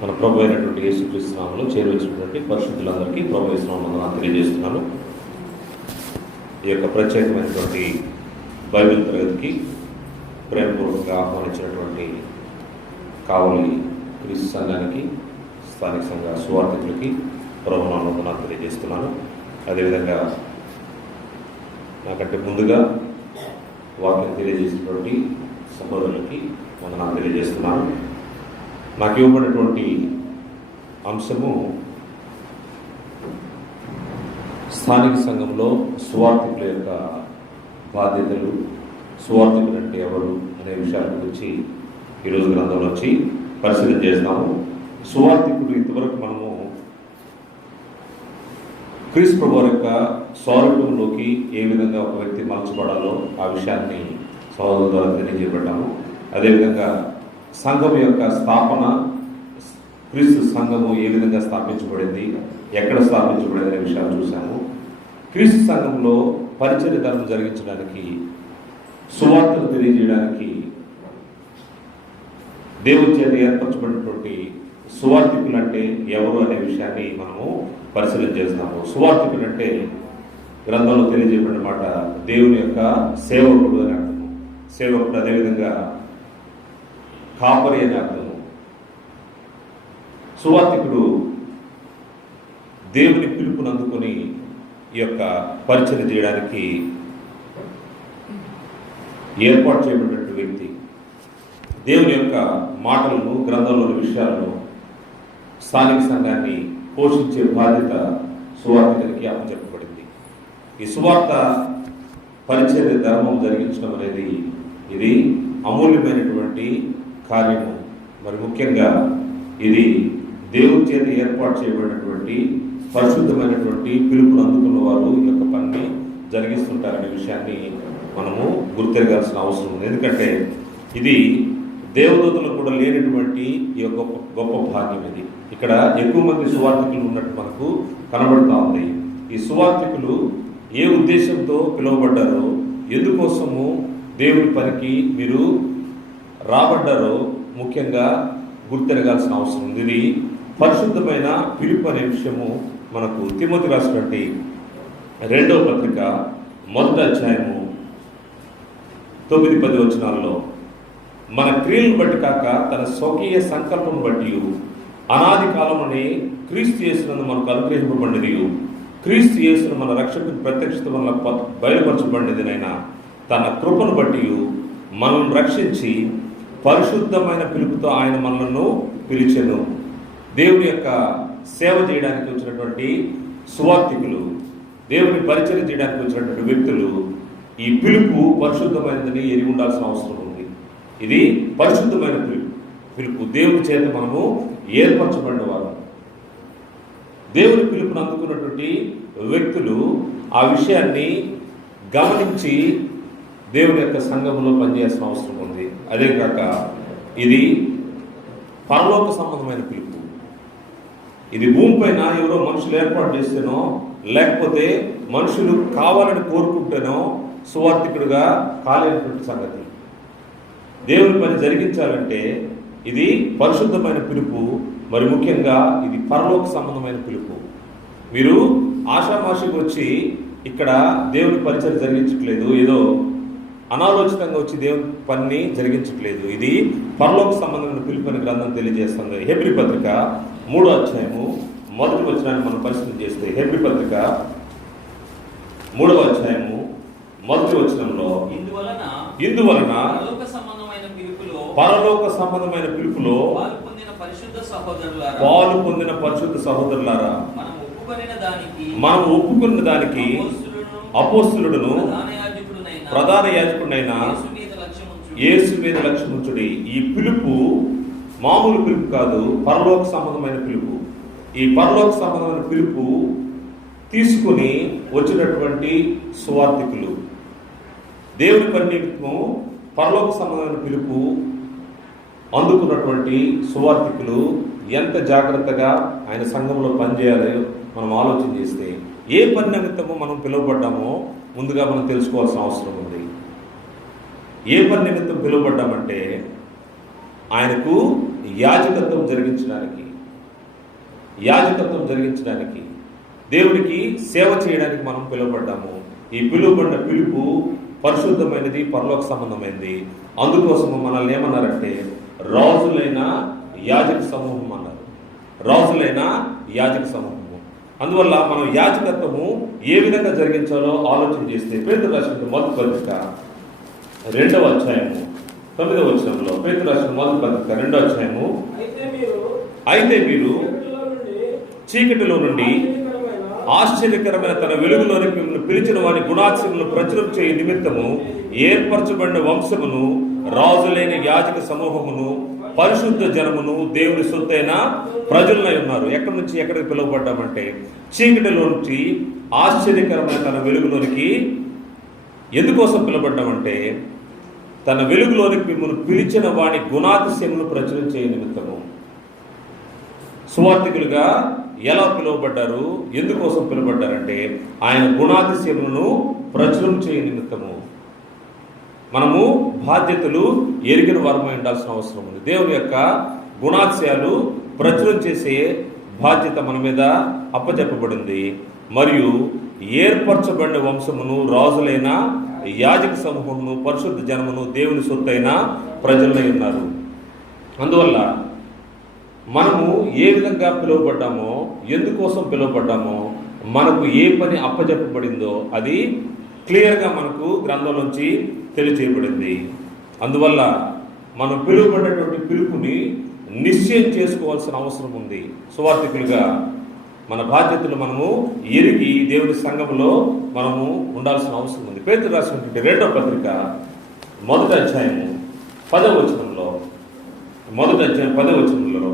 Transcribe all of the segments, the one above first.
మన ప్రభు అయినటువంటి యేసుక్రీస్తు నామములో చేరువచ్చినటువంటి పరిశుద్ధులందరికీ ప్రభు యేసు నామమున తెలియజేస్తున్నాను. ఈ యొక్క ప్రత్యేకమైనటువంటి బైబిల్ తరగతికి ప్రేమపూర్వకంగా ఆహ్వానించినటువంటి కావలి క్రీస్తు సంఘానికి, స్థానిక సంఘ సువార్థికులకి ప్రభు నామమున తెలియజేస్తున్నాను. అదేవిధంగా నాకంటే ముందుగా వాక్యం తెలియజేసినటువంటి సహోదరులకి వందనాలు తెలియజేస్తున్నాను. నాకు ఇవ్వబడినటువంటి అంశము స్థానిక సంఘంలో సువార్థికుల యొక్క బాధ్యతలు, సువార్థికులు అంటే ఎవరు అనే విషయాల గురించి ఈరోజు గ్రంథంలో వచ్చి పరిశీలన చేస్తాము. సువార్థికుడు ఇంతవరకు మనము క్రీస్తు ప్రభువు యొక్క స్వరూపంలోకి ఏ విధంగా ఒక వ్యక్తి మలచబడాలో ఆ విషయాన్ని సహోదరుల ద్వారా తెలియజేయబడ్డాము. అదేవిధంగా సంఘం యొక్క స్థాపన, క్రీస్తు సంఘము ఏ విధంగా స్థాపించబడింది, ఎక్కడ స్థాపించబడింది అనే విషయాలు చూసాము. క్రీస్తు సంఘంలో పరిచర్య ధర్మం జరిగించడానికి, సువార్తను తెలియజేయడానికి దేవుని చేత ఏర్పరచబడినటువంటి సువార్థికులు అంటే ఎవరు అనే విషయాన్ని మనము పరిశీలన చేస్తున్నాము. సువార్థికులు అంటే గ్రంథంలో తెలియజేయబడిన మాట దేవుని యొక్క సేవకుడు అని అర్థము. సేవకుడు అదేవిధంగా కాపరి అని అర్థము. సువార్థికుడు దేవుని పిలుపుని అందుకొని ఈ యొక్క పరిచర్య చేయడానికి ఏర్పాటు చేయబడినటువంటి వ్యక్తి. దేవుని యొక్క మాటలను, గ్రంథంలోని విషయాలను స్థానిక సంఘాన్ని పోషించే బాధ్యత సువార్థికునికి అప్పచెప్పబడింది. ఈ సువార్త పరిచర్య ధర్మం జరిగించడం అనేది ఇది అమూల్యమైనటువంటి కార్యము. మరి ముఖ్యంగా ఇది దేవుని చేత ఏర్పాటు చేయబడినటువంటి పరిశుద్ధమైనటువంటి పిలుపును అందుకున్న వారు ఈ యొక్క పనిని జరిగిస్తుంటారనే విషయాన్ని మనము గుర్తెరగాల్సిన అవసరం ఉంది. ఎందుకంటే ఇది దేవదూతలకు కూడా లేనటువంటి ఈ యొక్క గొప్ప భాగ్యం. ఇది ఇక్కడ ఎక్కువ మంది సువార్థికులు ఉన్నట్టు మనకు కనబడుతూ ఉంది. ఈ సువార్థికులు ఏ ఉద్దేశంతో పిలువబడ్డారో, ఎందుకోసము దేవుని పనికి మీరు రాబడ్డారో ముఖ్యంగా గుర్తెరగాల్సిన అవసరం ఉంది. ఇది పరిశుద్ధమైన పిలుపు అనే విషయము మనకు తిమోతి రాసినటువంటి 2వ పత్రిక 1వ అధ్యాయము 9-10 వచనాల్లో, మన క్రియలను బట్టి కాక తన స్వకీయ సంకల్పం బట్టి అనాది కాలమని క్రీస్తు యేసునందు మనకు అనుగ్రహింపబడినది, క్రీస్తు యేసును మన రక్షకుని ప్రత్యక్షత వల్ల బయలుపరచబడినదినైనా తన కృపను బట్టి మనల్ని రక్షించి పరిశుద్ధమైన పిలుపుతో ఆయన మనలను పిలిచెను. దేవుని యొక్క సేవ చేయడానికి వచ్చినటువంటి సువార్థికులు, దేవుని పరిచయం చేయడానికి వచ్చినటువంటి వ్యక్తులు ఈ పిలుపు పరిశుద్ధమైనదని ఎరిగి ఉండాల్సిన అవసరం ఉంది. ఇది పరిశుద్ధమైన పిలుపు, దేవుని చేత మనము ఏర్పరచబడిన వారు. దేవుని పిలుపును అందుకున్నటువంటి వ్యక్తులు ఆ విషయాన్ని గమనించి దేవుని యొక్క సంఘంలో పనిచేయాల్సిన అవసరం ఉంది. అదే కాక ఇది పరలోక సంబంధమైన పిలుపు. ఇది భూమిపైన ఎవరో మనుషులు ఏర్పాటు చేస్తేనో, లేకపోతే మనుషులు కావాలని కోరుకుంటేనో సువార్థికుడుగా కాలేనటువంటి సంగతి. దేవుని పని జరిగించాలంటే ఇది పరిశుద్ధమైన పిలుపు. మరి ముఖ్యంగా ఇది పరలోక సంబంధమైన పిలుపు. మీరు ఆషామాషికి వచ్చి ఇక్కడ దేవుని పరిచయం జరిగించట్లేదు, ఏదో అనాలోచితంగా వచ్చి దేవుని పనిని జరిగించట్లేదు. ఇది పరలోక సంబంధమైన పిలుపు అని గ్రంథం తెలియజేస్తుంది. హెబ్రీ పత్రిక 3వ అధ్యాయము 1వ వచనాన్ని మనం పరిశీలన చేస్తే, హెబ్రీ పత్రిక 3వ అధ్యాయము 1వ వచనంలో, ఇందువలన పరలోక సంబంధమైన పిలుపులో పాలు పొందిన పరిశుద్ధ సహోదరులారా, మనం ఒప్పుకున్న దానికి అపోస్తలుడును ప్రధాన యాజకుడైన యేసు మీద లక్ష్యం ఉంచుడి. ఈ పిలుపు మామూలు పిలుపు కాదు, పరలోక సంబంధమైన పిలుపు. ఈ పరలోక సంబంధమైన పిలుపు తీసుకుని వచ్చినటువంటి సువార్థికులు, దేవుని పని పరలోక సంబంధమైన పిలుపు అందుకున్నటువంటి సువార్థికులు ఎంత జాగ్రత్తగా ఆయన సంఘంలో పనిచేయాలో మనం ఆలోచన చేస్తే, ఏ పని నిమిత్తమో మనం పిలువబడ్డామో ముందుగా మనం తెలుసుకోవాల్సిన అవసరం ఉంది. ఏ పని నిమిత్తం పిలువబడ్డామంటే ఆయనకు యాజకత్వం జరిగించడానికి, యాజకత్వం జరిగించడానికి, దేవునికి సేవ చేయడానికి మనం పిలువబడ్డాము. ఈ పిలువబడిన పిలుపు పరిశుద్ధమైనది, పరలోక సంబంధమైనది. అందుకోసము మనల్ని ఏమన్నారంటే రాజులైన యాజక సమూహం అన్నారు. రాజులైన యాజక సమూహము. అందువల్ల మనం యాజకత్వము ఏ విధంగా జరిగించాలో ఆలోచన చేస్తే పేతురు రాసిన మొదటి పత్రిక 2వ అధ్యాయము 9వ వచనంలో, పేతురు రాసిన మొదటి పత్రిక 2వ అధ్యాయము, అయితే మీరు చీకటిలో నుండి ఆశ్చర్యకరమైన తన వెలుగులోనికి మిమ్మల్ని పిలిచిన వారి గుణాత్సములను ప్రచురం చేయ నిమిత్తము ఏర్పరచబడిన వంశమును, రాజులైన యాజక సమూహమును, పరిశుద్ధ జనమును, దేవుని సొత్తైన ప్రజలై ఉన్నారు. ఎక్కడి నుంచి ఎక్కడికి పిలువబడ్డామంటే చీకటిలో నుంచి ఆశ్చర్యకరమైన తన వెలుగులోనికి. ఎందుకోసం పిలువబడ్డామంటే తన వెలుగులోనికి మిమ్మల్ని పిలిచిన వాడి గుణాతిశయమును ప్రచురం చేయ నిమిత్తము. సువార్థికులుగా ఎలా పిలువబడ్డారు, ఎందుకోసం పిలువబడ్డారంటే ఆయన గుణాతిశయములను ప్రచురం చేయ నిమిత్తము. మనము బాధ్యతలు ఎరిగిన వారమై ఉండాల్సిన అవసరం ఉంది. దేవుని యొక్క గుణాతిశయాలు ప్రచురం చేసే బాధ్యత మన మీద అప్పచెప్పబడింది. మరియు ఏర్పరచబడిన వంశమును, రాజులైన యాజక సమూహమును, పరిశుద్ధ జనమును, దేవుని సొత్తైన ప్రజలై ఉన్నారు. అందువల్ల మనము ఏ విధంగా పిలువబడ్డామో, ఎందుకోసం పిలువబడ్డామో, మనకు ఏ పని అప్పచెప్పబడిందో అది క్లియర్గా మనకు గ్రంథంలోంచి తెలియచేయబడింది. అందువల్ల మనం పిలువబడినటువంటి పిలుపుని నిశ్చయం చేసుకోవాల్సిన అవసరం ఉంది. సువార్థికులుగా మన బాధ్యతలు మనము ఎరిగి దేవుని సంఘంలో మనము ఉండాల్సిన అవసరం ఉంది. పేతురు రాసినటువంటి 2వ పత్రిక 1వ అధ్యాయము 10వ వచనంలో, 1వ అధ్యాయం 10వ వచనంలో,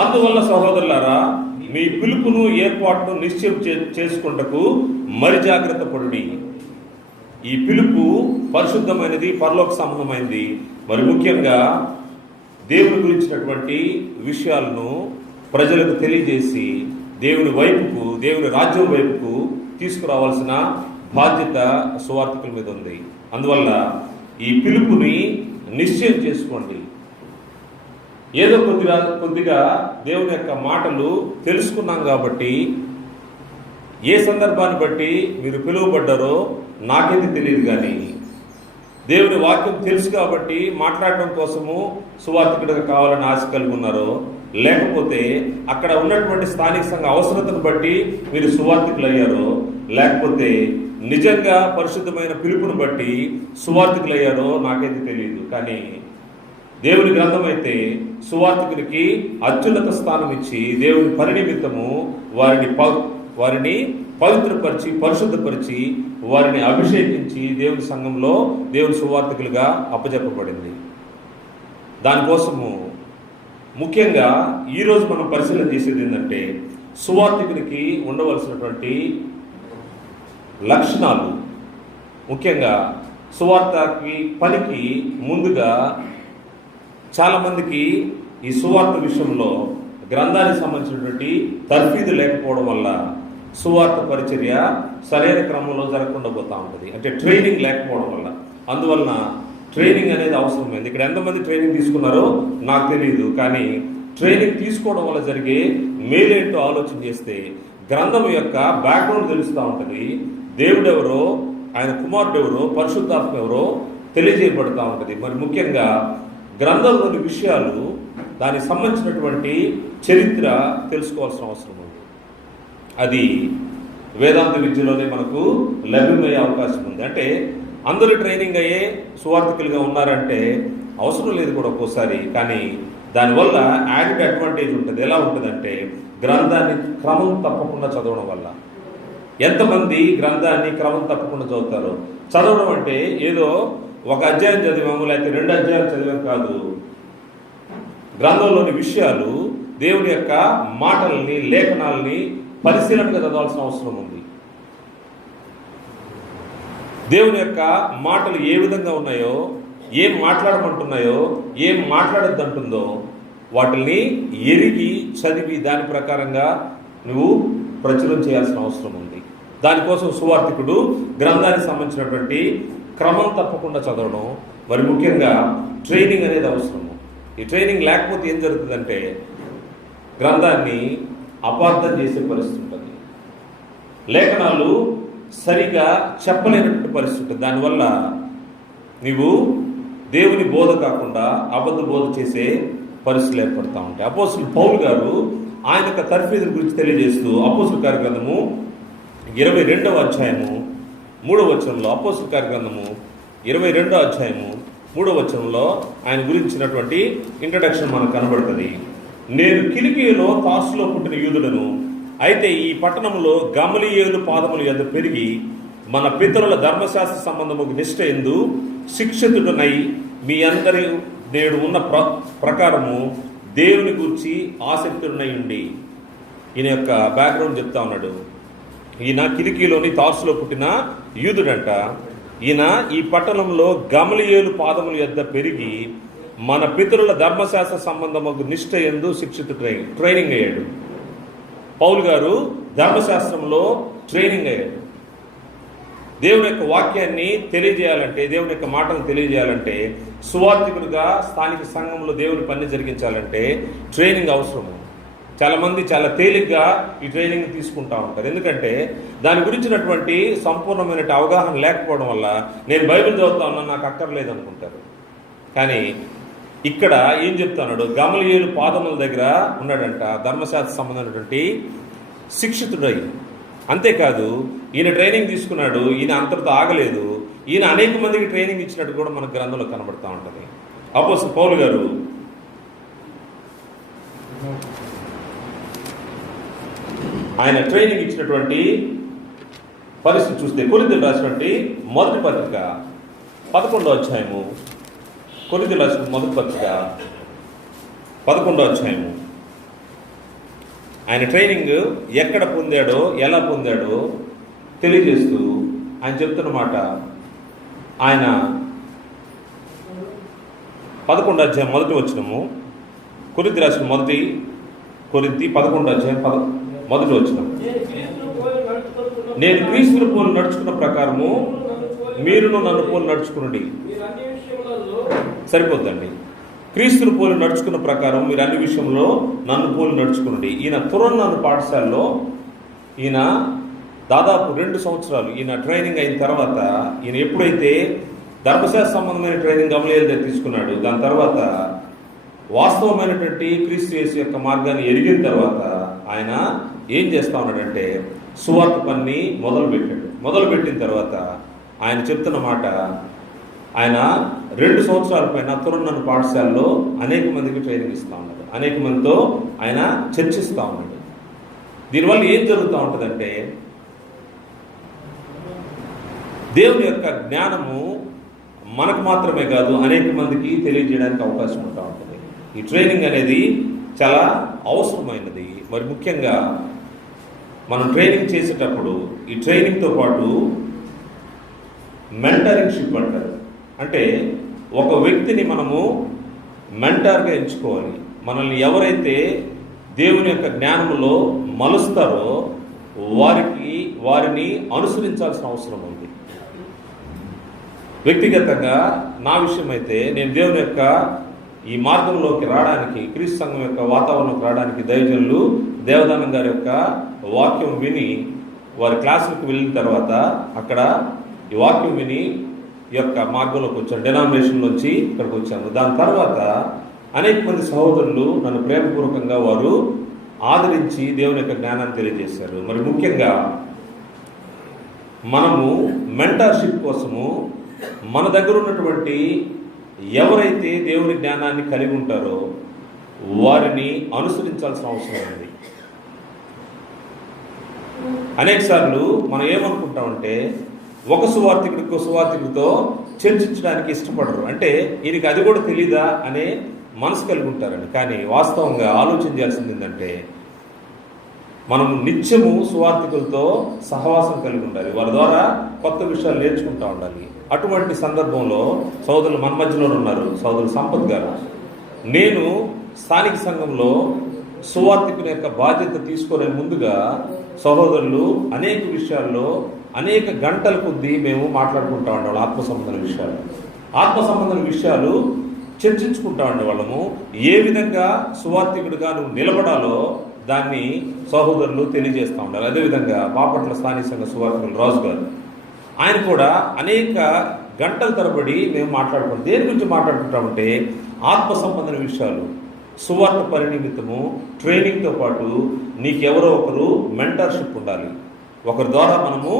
అందువల్ల సహోదరులారా మీ పిలుపును ఏర్పాటును నిశ్చయం చేసుకుంటకు మరి జాగ్రత్త పడుడి. ఈ పిలుపు పరిశుద్ధమైనది, పరలోక సంబంధమైనది. మరి ముఖ్యంగా దేవుని గురించినటువంటి విషయాలను ప్రజలకు తెలియజేసి దేవుని వైపుకు, దేవుని రాజ్యం వైపుకు తీసుకురావాల్సిన బాధ్యత సువార్థికుల మీద ఉంది. అందువల్ల ఈ పిలుపుని నిశ్చయం చేసుకోండి. ఏదో కొద్దిగా దేవుని యొక్క మాటలు తెలుసుకున్నాం కాబట్టి, ఏ సందర్భాన్ని బట్టి మీరు పిలువబడ్డారో నాకైతే తెలియదు, కానీ దేవుని వాక్యం తెలుసు కాబట్టి మాట్లాడటం కోసము సువార్థికుడిగా కావాలని ఆశ కలిగి ఉన్నారో, లేకపోతే అక్కడ ఉన్నటువంటి స్థానిక సంఘ అవసరతను బట్టి మీరు సువార్థికులు అయ్యారో, లేకపోతే నిజంగా పరిశుద్ధమైన పిలుపును బట్టి సువార్థికులు అయ్యారో నాకైతే తెలియదు. కానీ దేవుని గ్రంథం అయితే సువార్థికునికి అత్యున్నత స్థానం ఇచ్చి దేవుని పరినిమిత్తము వారిని పవిత్రపరిచి, పరిశుద్ధపరిచి, వారిని అభిషేకించి దేవుని సంఘంలో దేవుని సువార్థికులుగా అప్పచెప్పబడింది. దానికోసము ముఖ్యంగా ఈరోజు మనం పరిశీలన చేసేది ఏంటంటే సువార్థికునికి ఉండవలసినటువంటి లక్షణాలు. ముఖ్యంగా సువార్తకి పనికి ముందుగా చాలామందికి ఈ సువార్త విషయంలో గ్రంథానికి సంబంధించినటువంటి తర్ఫీదు లేకపోవడం వల్ల సువార్త పరిచర్య సరైన క్రమంలో జరగకుండా పోతూ ఉంటుంది. అంటే ట్రైనింగ్ లేకపోవడం వల్ల. అందువలన ట్రైనింగ్ అనేది అవసరమైంది. ఇక్కడ ఎంతమంది ట్రైనింగ్ తీసుకున్నారో నాకు తెలియదు, కానీ ట్రైనింగ్ తీసుకోవడం వల్ల జరిగే మేలేంటో ఆలోచన చేస్తే గ్రంథం యొక్క బ్యాక్గ్రౌండ్ తెలుస్తూ ఉంటుంది. దేవుడెవరో, ఆయన కుమారుడు ఎవరో, పరిశుద్ధాత్మ ఎవరో తెలియజేయబడుతూ ఉంటుంది. మరి ముఖ్యంగా గ్రంథంలోని విషయాలు, దానికి సంబంధించినటువంటి చరిత్ర తెలుసుకోవాల్సిన అవసరం ఉంది. అది వేదాంత విద్యలోనే మనకు లభ్యమయ్యే అవకాశం ఉంది. అంటే అందరూ ట్రైనింగ్ అయ్యే సువార్థికులుగా ఉన్నారంటే అవసరం లేదు కూడా ఒక్కోసారి. కానీ దానివల్ల యాడెడ్ అడ్వాంటేజ్ ఉంటుంది. ఎలా ఉంటుందంటే గ్రంథాన్ని క్రమం తప్పకుండా చదవడం వల్ల. ఎంతమంది గ్రంథాన్ని క్రమం తప్పకుండా చదువుతారు? చదవడం అంటే ఏదో ఒక అధ్యాయం చదివాము లేకపోతే 2 అధ్యాయాలు చదివాము కాదు. గ్రంథంలోని విషయాలు, దేవుని యొక్క మాటల్ని, లేఖనాలని పరిశీలనగా చదవాల్సిన అవసరం ఉంది. దేవుని యొక్క మాటలు ఏ విధంగా ఉన్నాయో, ఏం మాట్లాడమంటున్నాయో, ఏం మాట్లాడద్దంటుందో వాటిని ఎరిగి చదివి దాని ప్రకారంగా నువ్వు ప్రచురం చేయాల్సిన అవసరం ఉంది. దానికోసం సువార్థికుడు గ్రంథానికి సంబంధించినటువంటి క్రమం తప్పకుండా చదవడం, మరి ముఖ్యంగా ట్రైనింగ్ అనేది అవసరము. ఈ ట్రైనింగ్ లేకపోతే ఏం జరుగుతుందంటే గ్రంథాన్ని అపార్థం చేసే పరిస్థితి ఉంటుంది, లేఖనాలు సరిగా చెప్పలేనటువంటి పరిస్థితి ఉంటుంది. దానివల్ల నీవు దేవుని బోధ కాకుండా అబద్ధ బోధ చేసే పరిస్థితులు ఏర్పడుతూ ఉంటాయి. అపోస్తులు పౌలు గారు ఆయన యొక్క తర్ఫీదుల గురించి తెలియజేస్తూ అపోస్తుల కార్యగ్రంథము 22వ అధ్యాయము 3వ వచనంలో, అపోస్తుల కార్యగ్రంథము 22వ అధ్యాయము 3వ వచనంలో ఆయన గురించినటువంటి ఇంట్రడక్షన్ మనకు కనబడుతుంది. నేను కిలికియలో తార్సులో పుట్టిన యూదుడను, అయితే ఈ పట్టణంలో గమలీయేలు పాదముల యొద్ద పెరిగి మన పితరుల ధర్మశాస్త్ర సంబంధముకు నిష్ఠ యందు శిక్షితుడనై మీ అందరి నేడు ఉన్న ప్రకారము దేవుని గురించి ఆసక్తుడనై ఉండి. ఈయన యొక్క బ్యాక్గ్రౌండ్ చెప్తా ఉన్నాడు. ఈయన కిలికీలోని తార్సులో పుట్టిన యూదుడంట. ఈయన ఈ పట్టణంలో గమలీయేలు పాదముల యొద్ద పెరిగి మన పితరుల ధర్మశాస్త్ర సంబంధముకు నిష్ఠ యందు ట్రైనింగ్ అయ్యాడు. పౌలు గారు ధర్మశాస్త్రంలో ట్రైనింగ్ అయ్యాడు. దేవుని యొక్క వాక్యాన్ని తెలియజేయాలంటే, దేవుని యొక్క మాటను తెలియజేయాలంటే, సువార్థికుడిగా స్థానిక సంఘంలో దేవుని పని జరిగించాలంటే ట్రైనింగ్ అవసరము. చాలామంది చాలా తేలిగ్గా ఈ ట్రైనింగ్ తీసుకుంటూ ఉంటారు. ఎందుకంటే దాని గురించినటువంటి సంపూర్ణమైన అవగాహన లేకపోవడం వల్ల నేను బైబిల్ చదువుతా ఉన్నాను, నాకు అక్కర్లేదు అనుకుంటారు. కానీ ఇక్కడ ఏం చెప్తున్నాడు, గమలీయేలు పాదముల దగ్గర ఉన్నాడంట, ధర్మశాస్త్ర సంబంధమైనటువంటి శిక్షితుడై. అంతేకాదు ఈయన ట్రైనింగ్ తీసుకున్నాడు. ఈయన అంతటితో ఆగలేదు, ఈయన అనేక మందికి ట్రైనింగ్ ఇచ్చినట్టు కూడా మనకు గ్రంథంలో కనబడుతూ ఉంటుంది. అపోస్తలుడు పౌలు గారు ఆయన ట్రైనింగ్ ఇచ్చినటువంటి పరిస్థితి చూస్తే కొరింథీయులకు రాసినటువంటి మొదటి పత్రిక 11వ అధ్యాయము, కొరింథీయులకు రాసిన మొదటి పత్రిక 11వ అధ్యాయము, ఆయన ట్రైనింగ్ ఎక్కడ పొందాడో ఎలా పొందాడో తెలియజేస్తూ ఆయన చెప్తున్న మాట, ఆయన 11వ అధ్యాయం మొదటి వచనము, కొరింథీ రాసిన మొదటి కొరింథీ 11వ అధ్యాయం మొదటి వచనం, నేను క్రీస్తును పోలి నడుచుకున్న ప్రకారము మీరును నన్ను పోలి నడుచుకునండి. సరిపోద్దండి. క్రీస్తును పోలి నడుచుకున్న ప్రకారం మీరు అన్ని విషయంలో నన్ను పోలి నడుచుకునండి. ఈయన తురన్నాను పాఠశాలలో ఈయన దాదాపు 2 సంవత్సరాలు ఈయన ట్రైనింగ్ అయిన తర్వాత, ఈయన ఎప్పుడైతే ధర్మశాస్త్ర సంబంధమైన ట్రైనింగ్ గమలీయేలు దగ్గర తీసుకున్నాడు, దాని తర్వాత వాస్తవమైనటువంటి క్రీస్తు యేసు యొక్క మార్గాన్ని ఎరిగిన తర్వాత ఆయన ఏం చేస్తా ఉన్నాడంటే సువార్త పని మొదలుపెట్టిన తర్వాత ఆయన చెప్తున్న మాట, ఆయన 2 సంవత్సరాల పైన తురన్నాను పాఠశాలలో అనేక మందికి ట్రైనింగ్ ఇస్తూ ఉన్నాడు, అనేక మందితో ఆయన చర్చిస్తూ ఉన్నాడు. దీనివల్ల ఏం జరుగుతూ ఉంటుందంటే దేవుని యొక్క జ్ఞానము మనకు మాత్రమే కాదు అనేక మందికి తెలియజేయడానికి అవకాశం ఉంటా ఉంటుంది. ఈ ట్రైనింగ్ అనేది చాలా అవసరమైనది. మరి ముఖ్యంగా మనం ట్రైనింగ్ చేసేటప్పుడు ఈ ట్రైనింగ్తో పాటు మెంటరింగ్షిప్ అంటారు. అంటే ఒక వ్యక్తిని మనము మెంటర్గా ఎంచుకోవాలి. మనల్ని ఎవరైతే దేవుని యొక్క జ్ఞానంలో మలుస్తారో వారిని అనుసరించాల్సిన అవసరం ఉంది. వ్యక్తిగతంగా నా విషయం అయితే నేను దేవుని యొక్క ఈ మార్గంలోకి రావడానికి, క్రీస్తు సంఘం యొక్క వాతావరణంలోకి రావడానికి దైవజనులు దేవదానం గారి యొక్క వాక్యం విని వారి క్లాసులకు వెళ్ళిన తర్వాత అక్కడ ఈ వాక్యం విని యొక్క మార్గంలోకి వచ్చాను, డెనామినేషన్లోంచి ఇక్కడికి వచ్చాను. దాని తర్వాత అనేక మంది సహోదరులు నన్ను ప్రేమపూర్వకంగా వారు ఆదరించి దేవుని యొక్క జ్ఞానాన్ని తెలియజేశారు. మరి ముఖ్యంగా మనము మెంటర్షిప్ కోసము మన దగ్గర ఉన్నటువంటి ఎవరైతే దేవుని జ్ఞానాన్ని కలిగి ఉంటారో వారిని అనుసరించాల్సిన అవసరం ఉంది. అనేక సార్లు మనం ఏమనుకుంటామంటే ఒక సువార్థికుడితో చర్చించడానికి ఇష్టపడరు. అంటే ఈయనకి అది కూడా తెలీదా అనే మనసు కలిగి ఉంటారండి. కానీ వాస్తవంగా ఆలోచన చేయాల్సింది ఏంటంటే మనం నిత్యము సువార్థికులతో సహవాసం కలిగి ఉండాలి, వారి ద్వారా కొత్త విషయాలు నేర్చుకుంటూ ఉండాలి. అటువంటి సందర్భంలో సోదరులు మన మధ్యలో ఉన్నారు, సోదరులు సంపత్ గారు. నేను స్థానిక సంఘంలో సువార్థికుని యొక్క బాధ్యత తీసుకునే ముందుగా సహోదరులు అనేక విషయాల్లో అనేక గంటల కొద్దీ మేము మాట్లాడుకుంటా ఉండేవాళ్ళం. ఆత్మ సంబంధమైన విషయాలు చర్చించుకుంటా ఉండేవాళ్ళము. ఏ విధంగా సువార్థికుడిగా నువ్వు నిలబడాలో దాన్ని సహోదరులు తెలియజేస్తూ ఉంటారు. అదేవిధంగా బాపట్ల స్థానిక సంఘ సువార్థికులు రాజు గారు, ఆయన కూడా అనేక గంటల తరబడి మేము మాట్లాడుకుంటాం. దేని గురించి మాట్లాడుకుంటామంటే ఆత్మ సంబంధమైన విషయాలు, సువార్త పరినిమిత్తము, ట్రైనింగ్తో పాటు నీకెవరో ఒకరు మెంటర్షిప్ ఉండాలి. ఒకరి ద్వారా మనము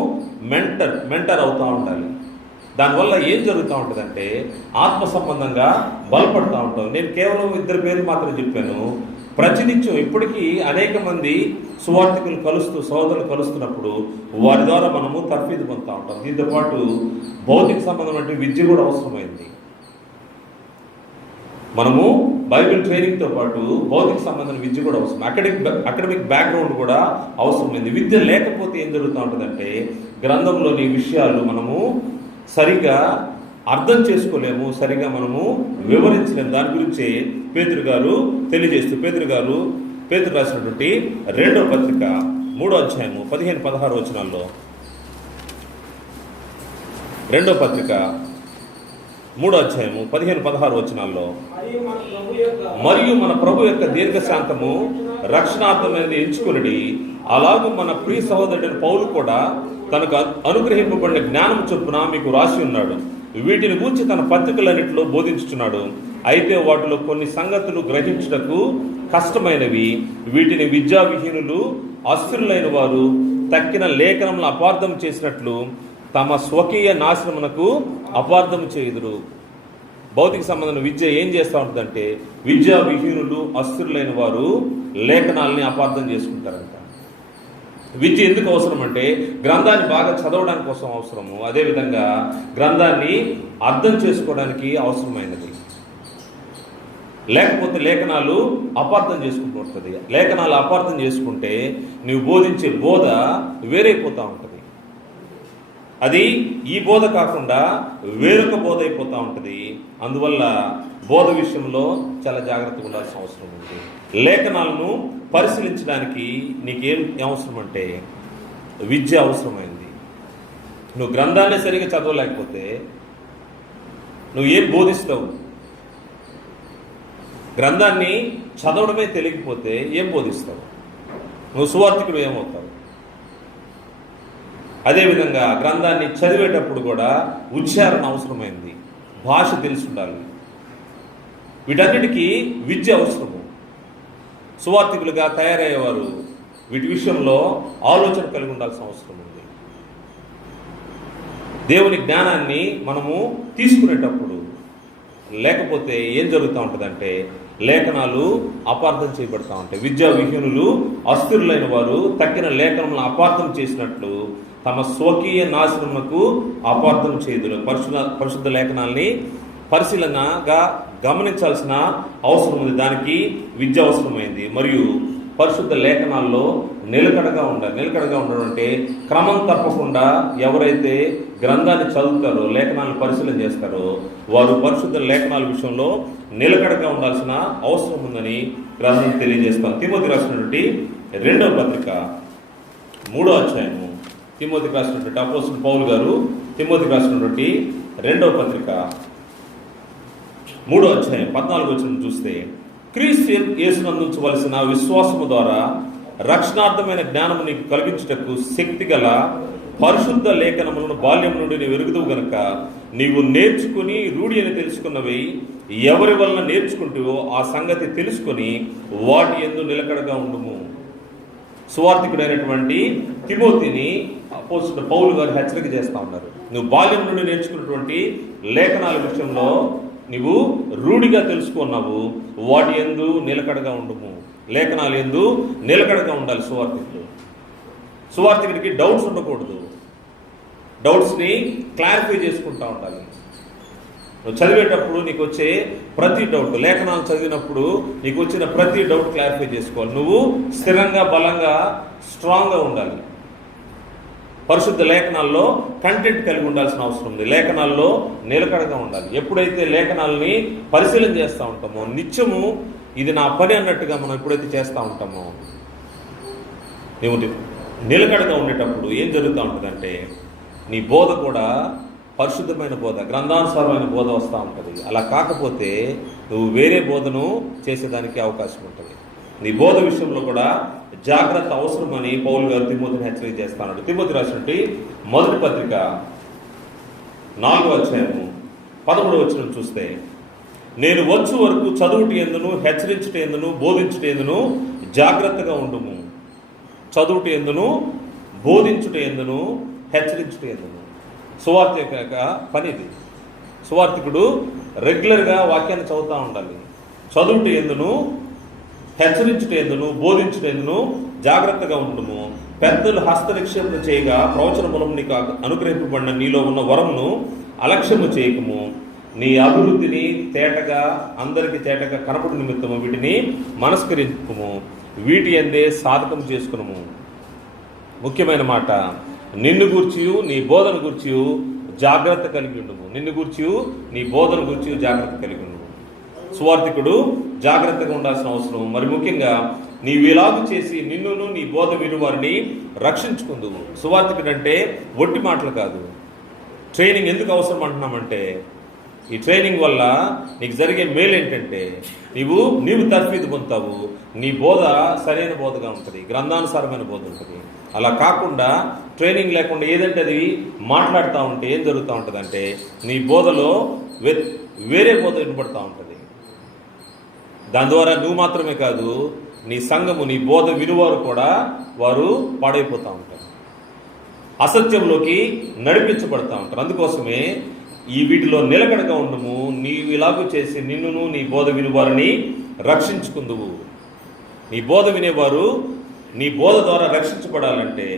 మెంటర్ అవుతూ ఉండాలి. దానివల్ల ఏం జరుగుతూ ఉంటుందంటే ఆత్మ సంబంధంగా బలపడుతూ ఉంటాం. నేను కేవలం 2 పేర్లు మాత్రం చెప్పాను. ప్రతినిత్యం ఇప్పటికీ అనేక మంది సువార్థికులు సోదరులు కలుస్తున్నప్పుడు వారి ద్వారా మనము తర్ఫీదు పొందుతూ ఉంటాం. దీంతో పాటు భౌతిక సంబంధమైన విద్య కూడా అవసరమైంది. మనము బైబిల్ ట్రైనింగ్తో పాటు భౌతిక సంబంధమైన విద్య కూడా అవసరం, అకాడమిక్ బ్యాక్గ్రౌండ్ కూడా అవసరమైంది. విద్య లేకపోతే ఏం జరుగుతూ ఉంటుందంటే గ్రంథంలోని విషయాలు మనము సరిగా అర్థం చేసుకోలేము, సరిగా మనము వివరించలేము. దాని గురించే పేతురు గారు తెలియజేస్తూ, పేతురు రాసినటువంటి 2వ పత్రిక 3వ అధ్యాయము 15-16 వచనాల్లో, 2వ పత్రిక 3వ అధ్యాయము 15-16 వచనాల్లో, మరియు మన ప్రభు యొక్క దీర్ఘశాంతము రక్షణార్థమైనది ఎంచుకుని, అలాగే మన ప్రియ సహోదరుడైన పౌలు కూడా తనకు అనుగ్రహింపబడిన జ్ఞానం చొప్పున మీకు రాసి ఉన్నాడు. వీటిని గూర్చి తన పత్రికలన్నింటిలో బోధించుచున్నాడు. అయితే వాటిలో కొన్ని సంగతులు గ్రహించుటకు కష్టమైనవి. వీటిని విద్యావిహీనులు, అస్థిరులైన వారు తక్కిన లేఖనములను అపార్థం చేసినట్లు తమ స్వకీయ నాశనమునకు అపార్థం చేయుదురు. భౌతిక సంబంధమైన విద్య ఏం చేస్తూ ఉంటుందంటే విద్యావిహీనులు, అస్థిరులైన వారు లేఖనాలని అపార్థం చేసుకుంటారంట. విద్య ఎందుకు అవసరం అంటే గ్రంథాన్ని బాగా చదవడానికి కోసం అవసరము, అదేవిధంగా గ్రంథాన్ని అర్థం చేసుకోవడానికి అవసరమైనది. లేకపోతే లేఖనాలు అపార్థం చేసుకుంటూ ఉంటుంది. లేఖనాలు అపార్థం చేసుకుంటే నువ్వు బోధించే బోధ వేరైపోతూ ఉంటుంది. అది ఈ బోధ కాకుండా వేరొక బోధ అయిపోతూ ఉంటుంది. అందువల్ల బోధ విషయంలో చాలా జాగ్రత్తగా ఉండాల్సిన అవసరం ఉంది. లేఖనాలను పరిశీలించడానికి నీకేం అవసరం అంటే విద్య అవసరమైంది. నువ్వు గ్రంథాన్ని సరిగా చదవలేకపోతే నువ్వు ఏం బోధిస్తావు? గ్రంథాన్ని చదవడమే తెలియకపోతే ఏం బోధిస్తావు? నువ్వు సువార్థికుడు ఏమవుతావు? అదేవిధంగా గ్రంథాన్ని చదివేటప్పుడు కూడా ఉచ్చారణ అవసరమైంది, భాష తెలిసి ఉండాలి. వీటన్నిటికీ విద్య అవసరము. సువార్థికులుగా తయారయ్యేవారు వీటి విషయంలో ఆలోచన కలిగి ఉండాల్సిన అవసరం ఉంది. దేవుని జ్ఞానాన్ని మనము తీసుకునేటప్పుడు లేకపోతే ఏం జరుగుతూ ఉంటుందంటే లేఖనాలు అపార్థం చేయబడతా ఉంటాయి. విద్యా విహీనులు, అస్థిరులైన వారు తక్కిన లేఖనములను అపార్థం చేసినట్లు తమ స్వకీయ నాశనమునకు అపార్థం చేయుదురు. పరిశుద్ధ లేఖనాల్ని పరిశీలనగా గమనించాల్సిన అవసరం ఉంది. దానికి విద్య అవసరమైంది. మరియు పరిశుద్ధ లేఖనాల్లో నిలకడగా ఉండాలి. నిలకడగా ఉండడం అంటే క్రమం తప్పకుండా ఎవరైతే గ్రంథాన్ని చదువుతారో, లేఖనాలను పరిశీలన చేస్తారో వారు పరిశుద్ధ లేఖనాల విషయంలో నిలకడగా ఉండాల్సిన అవసరం ఉందని గ్రంథం తెలియజేస్తాను. తిమోతికి రాసినటువంటి 2వ పత్రిక 3వ అధ్యాయము, తిమోతికి రాసినటువంటి అపోస్తలుడు పౌలు గారు తిమోతికి రాసినటువంటి 2వ పత్రిక 3వ అధ్యాయం 14వ వచనం చూస్తే, క్రీస్తు యేసునందుంచవలసిన విశ్వాసము ద్వారా రక్షణార్థమైన జ్ఞానము నీకు కలిగించుటకు శక్తి గల పరిశుద్ధ లేఖనములను బాల్యం నుండి నీవు ఎరుగుదువు గనుక నీవు నేర్చుకుని రూఢి అని తెలుసుకున్నవి ఎవరి వలన నేర్చుకుంటావో ఆ సంగతి తెలుసుకొని వాటి యందు నిలకడగా ఉండుము. సువార్థికుడైనటువంటి తిమోతిని అపోస్తలుడు పౌలు గారు హెచ్చరిక చేస్తూ ఉన్నారు. నువ్వు బాల్యం నుండి నేర్చుకున్నటువంటి లేఖనాల విషయంలో నువ్వు రూఢిగా తెలుసుకున్నావు, వాటి యందు నిలకడగా ఉండుము. లేఖనాలు యందు నిలకడగా ఉండాలి సువార్థికుడికి డౌట్స్ ఉండకూడదు. డౌట్స్ని క్లారిఫై చేసుకుంటూ ఉండాలి. నువ్వు చదివేటప్పుడు నీకు వచ్చే ప్రతి డౌట్, లేఖనాలు చదివినప్పుడు నీకు వచ్చిన ప్రతి డౌట్ క్లారిఫై చేసుకోవాలి. నువ్వు స్థిరంగా, బలంగా, స్ట్రాంగ్గా ఉండాలి. పరిశుద్ధ లేఖనాల్లో కంటెంట్ కలిగి ఉండాల్సిన అవసరం ఉంది. లేఖనాల్లో నిలకడగా ఉండాలి. ఎప్పుడైతే లేఖనాలని పరిశీలన చేస్తూ ఉంటామో, నిత్యము ఇది నా పని అన్నట్టుగా మనం ఎప్పుడైతే చేస్తూ ఉంటామో, నువ్వు నిలకడగా ఉండేటప్పుడు ఏం జరుగుతూ ఉంటుందంటే నీ బోధ కూడా పరిశుద్ధమైన బోధ, గ్రంథానుసారమైన బోధ వస్తూ ఉంటుంది. అలా కాకపోతే నువ్వు వేరే బోధను చేసేదానికి అవకాశం ఉంటుంది. నీ బోధ విషయంలో కూడా జాగ్రత్త అవసరమని పౌలు గారు తిమోతిని హెచ్చరిక చేస్తున్నాడు. తిమోతి రాసినటువంటి మొదటి పత్రిక 4వ అధ్యాయము 13వ వచనం చూస్తే, నేను వచ్చు వరకు చదువుట ఎందును, హెచ్చరించుట ఎందును, బోధించుట ఎందును జాగ్రత్తగా ఉండుము. చదువుట ఎందును, బోధించుట ఎందును, హెచ్చరించుట ఎందును. సువార్తిక పనిది. సువార్థికుడు రెగ్యులర్గా వాక్యాన్ని చదువుతూ ఉండాలి. చదువుట ఎందును, హెచ్చరించుట ఎందును, బోధించుట ఎందును జాగ్రత్తగా ఉండుము. పెద్దలు హస్తనిక్షేపణ చేయగా ప్రవచన మూలము నీకు అనుగ్రహింపబడిన నీలో ఉన్న వరమును అలక్ష్యము చేయకము. నీ అభివృద్ధిని తేటగా అందరికీ తేటగా కనపడు నిమిత్తము వీటిని మనస్కరించుకుము. వీటి అందే సాధకం చేసుకునము. ముఖ్యమైన మాట, నిన్ను గూర్చియు నీ బోధన గూర్చియు జాగ్రత్త కలిగి ఉండుము. నిన్ను గూర్చియు నీ బోధన గూర్చియు జాగ్రత్త కలిగి ఉండుము. సువార్థికుడు జాగ్రత్తగా ఉండాల్సిన అవసరం. మరి ముఖ్యంగా నీవు ఇలాగు చేసి నిన్నును నీ బోధ విను వారిని రక్షించుకుందువు. సువార్థికుడు అంటే ఒట్టి మాటలు కాదు. ట్రైనింగ్ ఎందుకు అవసరం అంటున్నామంటే, ఈ ట్రైనింగ్ వల్ల నీకు జరిగే మేలు ఏంటంటే నీవు తర్ఫీదు పొందుతావు. నీ బోధ సరైన బోధగా ఉంటుంది, గ్రంథానుసారమైన బోధ ఉంటుంది. అలా కాకుండా ట్రైనింగ్ లేకుండా ఏదంటే అది మాట్లాడుతూ ఉంటే ఏం జరుగుతూ ఉంటుంది అంటే, నీ బోధలో వేరే బోధ వినపడుతూ ఉంటుంది. దాని ద్వారా నువ్వు మాత్రమే కాదు, నీ సంఘము, నీ బోధ వినువారు కూడా వారు పాడైపోతూ ఉంటారు, అసత్యంలోకి నడిపించబడతా ఉంటారు. అందుకోసమే ఈ వీటిలో నిలకడగా ఉండము. నీవు ఇలాగూ చేసి నిన్నును నీ బోధ వినువారిని రక్షించుకుందువు. నీ బోధ వినేవారు నీ బోధ ద్వారా రక్షించబడాలంటే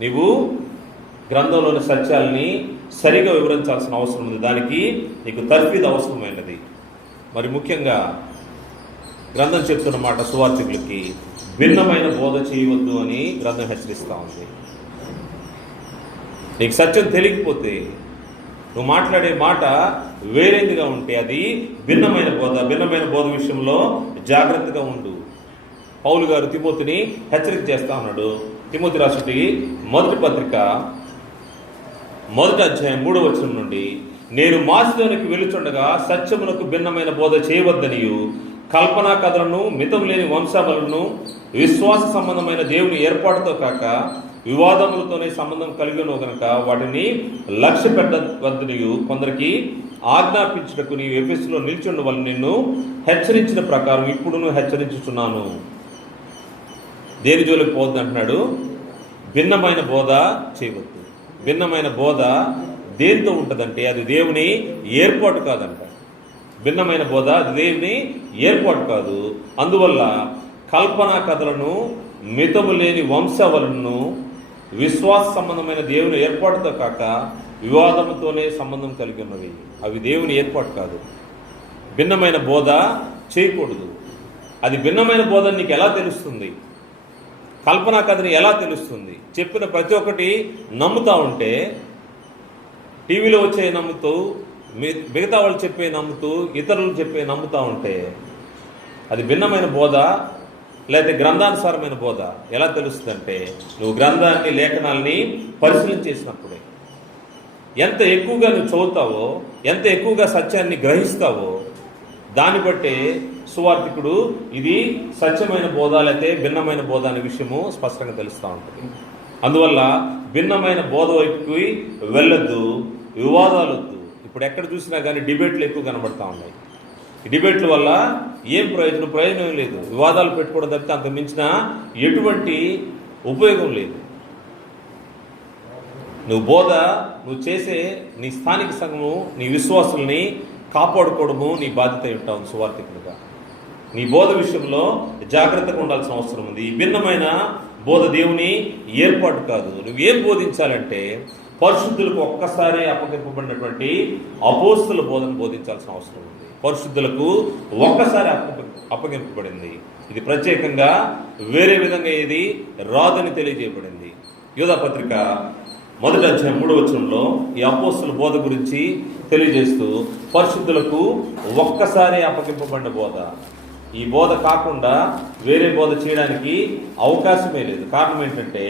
నీవు గ్రంథంలోని సత్యాలని సరిగా వివరించాల్సిన అవసరం ఉంది. దానికి నీకు తర్ఫీదు అవసరమైనది. మరి ముఖ్యంగా గ్రంథం చెప్తున్న మాట, సువార్థికులకి భిన్నమైన బోధ చేయవద్దు అని గ్రంథం హెచ్చరిస్తూ ఉంది. నీకు సత్యం తెలియకపోతే, నువ్వు మాట్లాడే మాట వేరేదిగా ఉంటే అది భిన్నమైన బోధ. భిన్నమైన బోధ విషయంలో జాగ్రత్తగా ఉండు. పౌలు గారు తిమోతిని హెచ్చరిక చేస్తా ఉన్నాడు. తిమోతి రాసుటి మొదటి పత్రిక 1వ అధ్యాయం 3వ వచనం నుండి, నేను మాసిదోనికి వెలుచుండగా సత్యమునకు భిన్నమైన బోధ చేయవద్దనియు, కల్పనా కథలను, మితం లేని వంశావళులను, విశ్వాస సంబంధమైన దేవుని ఏర్పాటుతో కాక వివాదములతోనే సంబంధం కలిగిన కనుక వాటిని లక్ష్య పెట్టవద్దనియు కొందరికి ఆజ్ఞాపించుటకు నీవు ఎఫెసులో నిల్చుండ వల్ల నిన్ను హెచ్చరించిన ప్రకారం ఇప్పుడును హెచ్చరించుచున్నాను. దేని జోలికి పోవద్దు అంటున్నాడు? భిన్నమైన బోధ చేయవద్దు. భిన్నమైన బోధ దేనితో ఉంటుందంటే అది దేవుని ఏర్పాటు కాదంట. భిన్నమైన బోధ అది దేవుని ఏర్పాటు కాదు. అందువల్ల కల్పనా కథలను, మితము లేని వంశావళులను, విశ్వాస సంబంధమైన దేవుని ఏర్పాటుతో కాక వివాదముతోనే సంబంధం కలిగి ఉన్నవి. అవి దేవుని ఏర్పాటు కాదు. భిన్నమైన బోధ చేయకూడదు. అది భిన్నమైన బోధ నీకు ఎలా తెలుస్తుంది? కల్పనా కథని ఎలా తెలుస్తుంది? చెప్పిన ప్రతి ఒక్కటి నమ్ముతా ఉంటే, టీవీలో వచ్చే నమ్ముతూ, మిగతా వాళ్ళు చెప్పే నమ్ముతూ, ఇతరులు చెప్పే నమ్ముతూ ఉంటే అది భిన్నమైన బోధ లేకపోతే గ్రంథానుసారమైన బోధ ఎలా తెలుస్తుందంటే, నువ్వు గ్రంథాన్ని, లేఖనాల్ని పరిశీలన చేసినప్పుడే. ఎంత ఎక్కువగా నువ్వు చదువుతావో, ఎంత ఎక్కువగా సత్యాన్ని గ్రహిస్తావో దాన్ని బట్టే సువార్థికుడు ఇది సత్యమైన బోధ లేకపోతే భిన్నమైన బోధ అనే విషయము స్పష్టంగా తెలుస్తూ ఉంటుంది. అందువల్ల భిన్నమైన బోధ వైపుకి వెళ్ళొద్దు, వివాదాలు వద్దు. ఇప్పుడు ఎక్కడ చూసినా కానీ డిబేట్లు ఎక్కువ కనబడతా ఉన్నాయి. ఈ డిబేట్ల వల్ల ఏం ప్రయోజనం లేదు. వివాదాలు పెట్టుకోవడం తప్పితే అంత మించిన ఎటువంటి ఉపయోగం లేదు. నువ్వు చేసే నీ స్థానిక సంఘము, నీ విశ్వాసుల్ని కాపాడుకోవడము నీ బాధ్యత ఉంటావు. సువార్థికులుగా నీ బోధ విషయంలో జాగ్రత్తగా ఉండాల్సిన అవసరం ఉంది. ఈ భిన్నమైన బోధ దేవుని ఏర్పాటు కాదు. నువ్వేం బోధించాలంటే పరిశుద్ధులకు ఒక్కసారి అప్పగింపబడినటువంటి అపోస్తుల బోధన బోధించాల్సిన అవసరం ఉంది. పరిశుద్ధులకు ఒక్కసారి అప్పగింపబడింది. ఇది ప్రత్యేకంగా వేరే విధంగా ఏది రాదని తెలియజేయబడింది. యూదా పత్రిక 1వ అధ్యాయం 3వ వచనంలో ఈ అపోస్తుల బోధ గురించి తెలియజేస్తూ, పరిశుద్ధులకు ఒక్కసారి అప్పగింపబడిన బోధ. ఈ బోధ కాకుండా వేరే బోధ చేయడానికి అవకాశమే లేదు. కారణం ఏంటంటే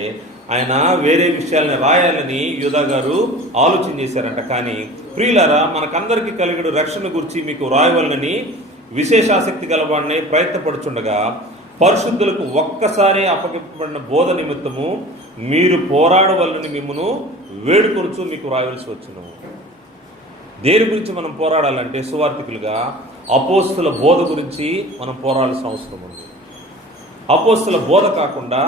ఆయన వేరే విషయాలను రాయాలని యూదా గారు ఆలోచన చేశారంట. కానీ ప్రియులారా, మనకందరికీ కలిగిన రక్షణ గురించి మీకు రాయవలనని విశేషాసక్తి గలవాడిని ప్రయత్నపడుచుండగా పరిశుద్ధులకు ఒక్కసారి అప్పగింపబడిన బోధ నిమిత్తము మీరు పోరాడవలని మిమ్మను వేడుకొనుచు మీకు రాయవలసి వచ్చును. దేని గురించి మనం పోరాడాలంటే సువార్థికులుగా అపోస్తుల బోధ గురించి మనం పోరాడాల్సిన అవసరం ఉంది. అపోస్తుల బోధ కాకుండా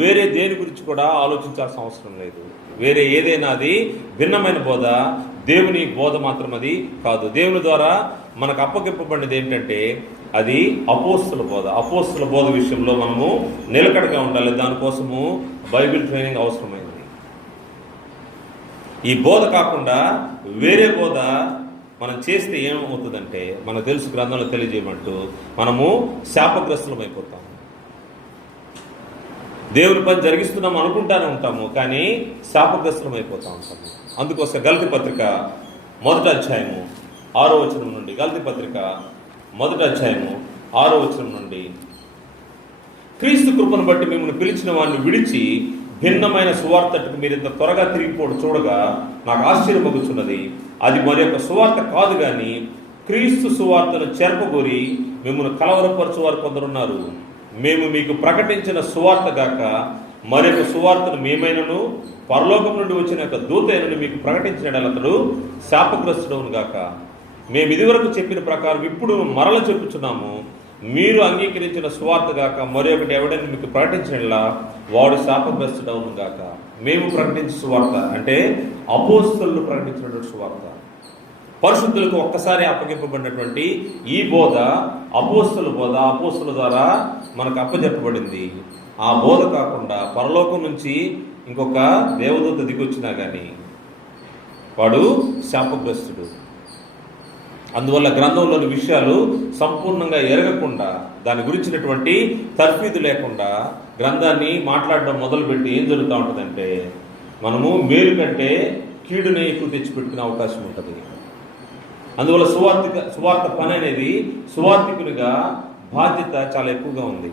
వేరే దేని గురించి కూడా ఆలోచించాల్సిన అవసరం లేదు. వేరే ఏదైనా అది భిన్నమైన బోధ, దేవుని బోధ మాత్రం అది కాదు. దేవుని ద్వారా మనకు అప్పగింపబడినది ఏంటంటే అది అపోస్తుల బోధ. అపోస్తుల బోధ విషయంలో మనము నిలకడగా ఉండాలి. దానికోసము బైబిల్ ట్రైనింగ్ అవసరమైంది. ఈ బోధ కాకుండా వేరే బోధ మనం చేస్తే ఏమవుతుందంటే మనకు తెలుసు, గ్రంథంలో తెలియజేయమంటూ మనము శాపగ్రస్తులం అయిపోతాము. దేవుని పని జరిగిస్తున్నాం అనుకుంటానే ఉంటాము, కానీ శాపగ్రస్తులం అయిపోతూ ఉంటాము. అందుకోసం గలతీ పత్రిక 1వ అధ్యాయము 6వ వచనం నుండి, గలతీ పత్రిక 1వ అధ్యాయము 6వ వచనం నుండి, క్రీస్తు కృపను బట్టి మిమ్మల్ని పిలిచిన వారిని విడిచి భిన్నమైన సువార్తకు మీరు ఇంత త్వరగా తిరిగిపోవడం చూడగా నాకు ఆశ్చర్యమగుచున్నది. అది మరి యొక్క సువార్త కాదు, కానీ క్రీస్తు సువార్తను చెరపగోరి మిమ్మల్ని కలవరపరచు వారు కొందరున్నారు. మేము మీకు ప్రకటించిన సువార్త గాక మరొక సువార్తను మేమైనను పరలోకం నుండి వచ్చిన యొక్క దూతైనను మీకు ప్రకటించిన అతడు శాపగ్రస్తుడవును గాక. మేము ఇదివరకు చెప్పిన ప్రకారం ఇప్పుడు మరల చెప్పుచున్నాము, మీరు అంగీకరించిన సువార్త గాక మరొకటి ఎవడైనా మీకు ప్రకటించినలా వాడు శాపగ్రస్తుడవును గాక. మేము ప్రకటించిన సువార్త అంటే అపోస్తలులు ప్రకటించినటువంటి సువార్త, పరిశుద్ధులకు ఒక్కసారి అప్పగింపబడినటువంటి ఈ బోధ అపోస్తల బోధ. అపోస్తల ద్వారా మనకు అప్పచెప్పబడింది. ఆ బోధ కాకుండా పరలోకం నుంచి ఇంకొక దేవదూత దిగొచ్చినా కానీ వాడు శాపగ్రస్తుడు. అందువల్ల గ్రంథంలోని విషయాలు సంపూర్ణంగా ఎరగకుండా, దాని గురించినటువంటి తర్ఫీదు లేకుండా గ్రంథాన్ని మాట్లాడడం మొదలుపెట్టి ఏం జరుగుతూ ఉంటుందంటే మనము మేలు కంటే కీడునే ఎక్కువ తెచ్చిపెట్టుకునే అవకాశం ఉంటుంది. అందువల్ల సువార్త పని అనేది సువార్థికునిగా బాధ్యత చాలా ఎక్కువగా ఉంది.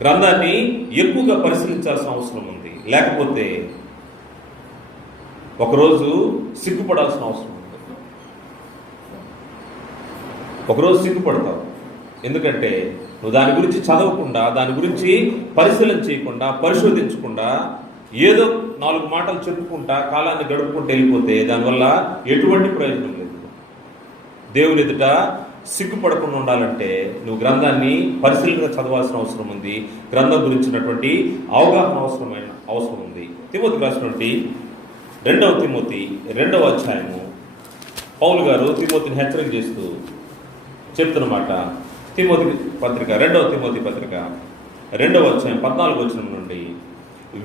గ్రంథాన్ని ఎక్కువగా పరిశీలించాల్సిన అవసరం ఉంది. లేకపోతే ఒకరోజు సిగ్గుపడాల్సిన అవసరం ఉంది. ఒకరోజు సిగ్గుపడతావు. ఎందుకంటే నువ్వు దాని గురించి చదవకుండా, దాని గురించి పరిశీలన చేయకుండా, పరిశోధించకుండా ఏదో 4 మాటలు చెప్పుకుంటా కాలాన్ని గడుపుకుంటూ వెళ్ళిపోతే దానివల్ల ఎటువంటి ప్రయోజనం లేదు. దేవుని ఎదుట సిగ్గుపడకుండా ఉండాలంటే నువ్వు గ్రంథాన్ని పరిశీలనగా చదవాల్సిన అవసరం ఉంది. గ్రంథం గురించినటువంటి అవగాహన అవసరం ఉంది. తిమోతికి రాసినటువంటి 2వ తిమోతి 2వ అధ్యాయము పౌలు గారు తిమోతిని హెచ్చరిక చేస్తూ చెప్తున్నమాట. తిమోతి పత్రిక 2వ తిమోతి పత్రిక 2వ అధ్యాయం 14వ వచనం నుండి,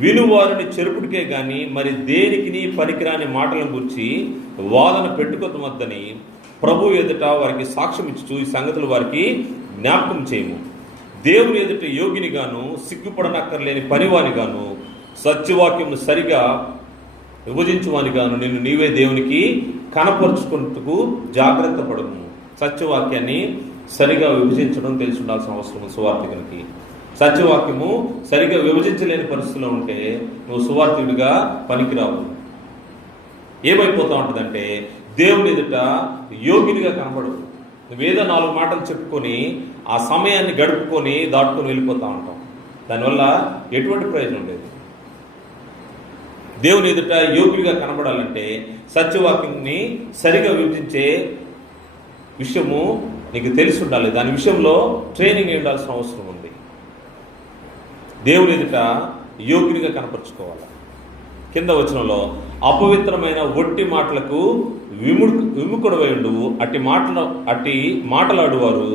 వినువారిని చెరుపుడికే గాని మరి దేనికి పనికిరాని మాటలను గురించి వాదన పెట్టుకోవద్దని ప్రభు ఎదుట వారికి సాక్ష్యం ఇచ్చుచు ఈ సంగతులు వారికి జ్ఞాపకం చేయము. దేవుని ఎదుట యోగిని గాను సిగ్గుపడనక్కర్లేని పనివాని గాను సత్యవాక్యమును సరిగా విభజించువాని గాను నిన్ను నీవే దేవునికి కనపరుచుకుంటూ జాగ్రత్త పడము. సత్యవాక్యాన్ని సరిగా విభజించడం తెలిసి ఉండాల్సిన అవసరం సువార్థికునికి. సత్యవాక్యము సరిగా విభజించలేని పరిస్థితిలో ఉంటే నువ్వు సువార్థికుడిగా పనికిరావు. ఏమైపోతా ఉంటుందంటే దేవుని ఎదుట యోగినిగా కనపడవు. నువ్వేదో 4 మాటలు చెప్పుకొని ఆ సమయాన్ని గడుపుకొని దాటుకొని వెళ్ళిపోతూ ఉంటాం. దానివల్ల ఎటువంటి ప్రయోజనం లేదు. దేవుని ఎదుట యోగిగా కనబడాలంటే సత్యవాక్యాన్ని సరిగా విభజించే విషయము నీకు తెలిసి ఉండాలి. దాని విషయంలో ట్రైనింగ్ ఉండాల్సిన అవసరం ఉంది. దేవుని ఎదుట యోగిగా కనపరుచుకోవాలి. కింద వచనంలో అపవిత్రమైన ఒట్టి మాటలకు విముఖుడవై ఉండువు, అట్టి మాటలాడువారు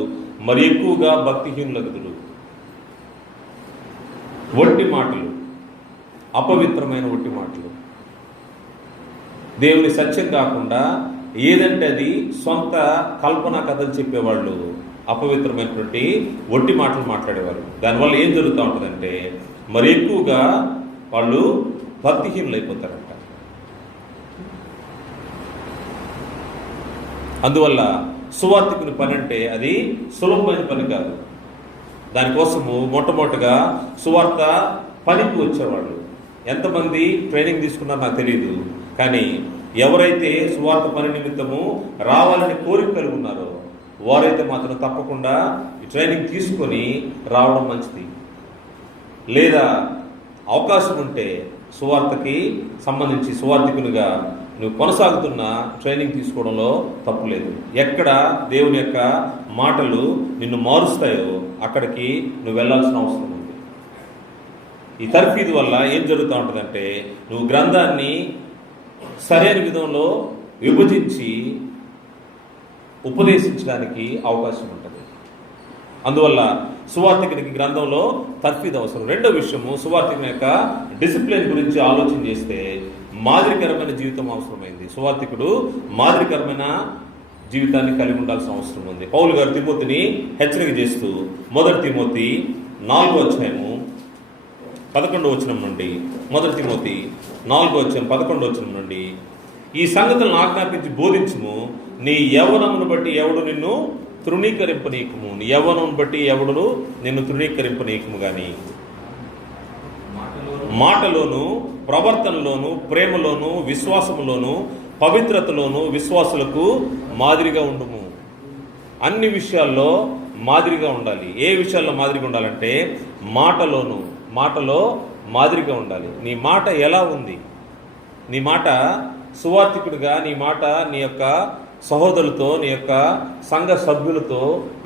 మరి ఎక్కువగా భక్తిహీనులగుదురు. ఒట్టి మాటలు, అపవిత్రమైన ఒట్టి మాటలు, దేవుని సత్యం కాకుండా ఏదంటే అది సొంత కల్పన కథలు చెప్పేవాళ్ళు అపవిత్రమైనటువంటి ఒట్టి మాటలు మాట్లాడేవారు. దానివల్ల ఏం జరుగుతూ ఉంటుందంటే మరి ఎక్కువగా వాళ్ళు భక్తిహీనులు అయిపోతారంట. అందువల్ల సువార్థికుని పని అంటే అది సులభమైన పని కాదు. దానికోసము మొట్టమొదటిగా సువార్త పనికి వచ్చేవాళ్ళు ఎంతమంది ట్రైనింగ్ తీసుకున్నారో నాకు తెలియదు, కానీ ఎవరైతే సువార్త పని నిమిత్తము రావాలని కోరిక కలిగి ఉన్నారో వారైతే మాత్రం తప్పకుండా ఈ ట్రైనింగ్ తీసుకొని రావడం మంచిది. లేదా అవకాశం ఉంటే సువార్తకి సంబంధించి సువార్థికునిగా నువ్వు కొనసాగుతున్న ట్రైనింగ్ తీసుకోవడంలో తప్పు లేదు. ఎక్కడ దేవుని యొక్క మాటలు నిన్ను మారుస్తాయో అక్కడికి నువ్వు వెళ్ళాల్సిన అవసరం ఉంది. ఈ తర్ఫీదు వల్ల ఏం జరుగుతూ ఉంటుందంటే, నువ్వు గ్రంథాన్ని సరైన విధంలో విభజించి ఉపదేశించడానికి అవకాశం ఉంటుంది. అందువల్ల సువార్థికునికి గ్రంథంలో తర్ఫీదు అవసరం. రెండో విషయము, సువార్థికుని యొక్క డిసిప్లిన్ గురించి ఆలోచన చేస్తే మాదిరికరమైన జీవితం అవసరమైంది. సువార్థికుడు మాదిరికరమైన జీవితాన్ని కలిగి ఉండాల్సిన అవసరం ఉంది. పౌలు గారు తిమోతిని హెచ్చరిక చేస్తూ 1 తిమోతి 4:11 నుండి 1 తిమోతి 4:11 నుండి ఈ సంగతులను ఆజ్ఞాపించి బోధించుము. నీ యవ్వనమును బట్టి ఎవడు నిన్ను తృణీకరింపనీయకుము. నీ యవ్వనమును బట్టి ఎవడును నిన్ను తృణీకరింపనీయకుము గాని మాటలోను, ప్రవర్తనలోను, ప్రేమలోను, విశ్వాసములోను, పవిత్రతలోను విశ్వాసులకు మాదిరిగా ఉండుము. అన్ని విషయాల్లో మాదిరిగా ఉండాలి. ఏ విషయాల్లో మాదిరిగా ఉండాలంటే మాటలో మాదిరిగా ఉండాలి. నీ మాట ఎలా ఉంది? నీ మాట సువార్థికుడిగా నీ మాట నీ యొక్క సహోదరులతో, నీ యొక్క సంఘ సభ్యులతో,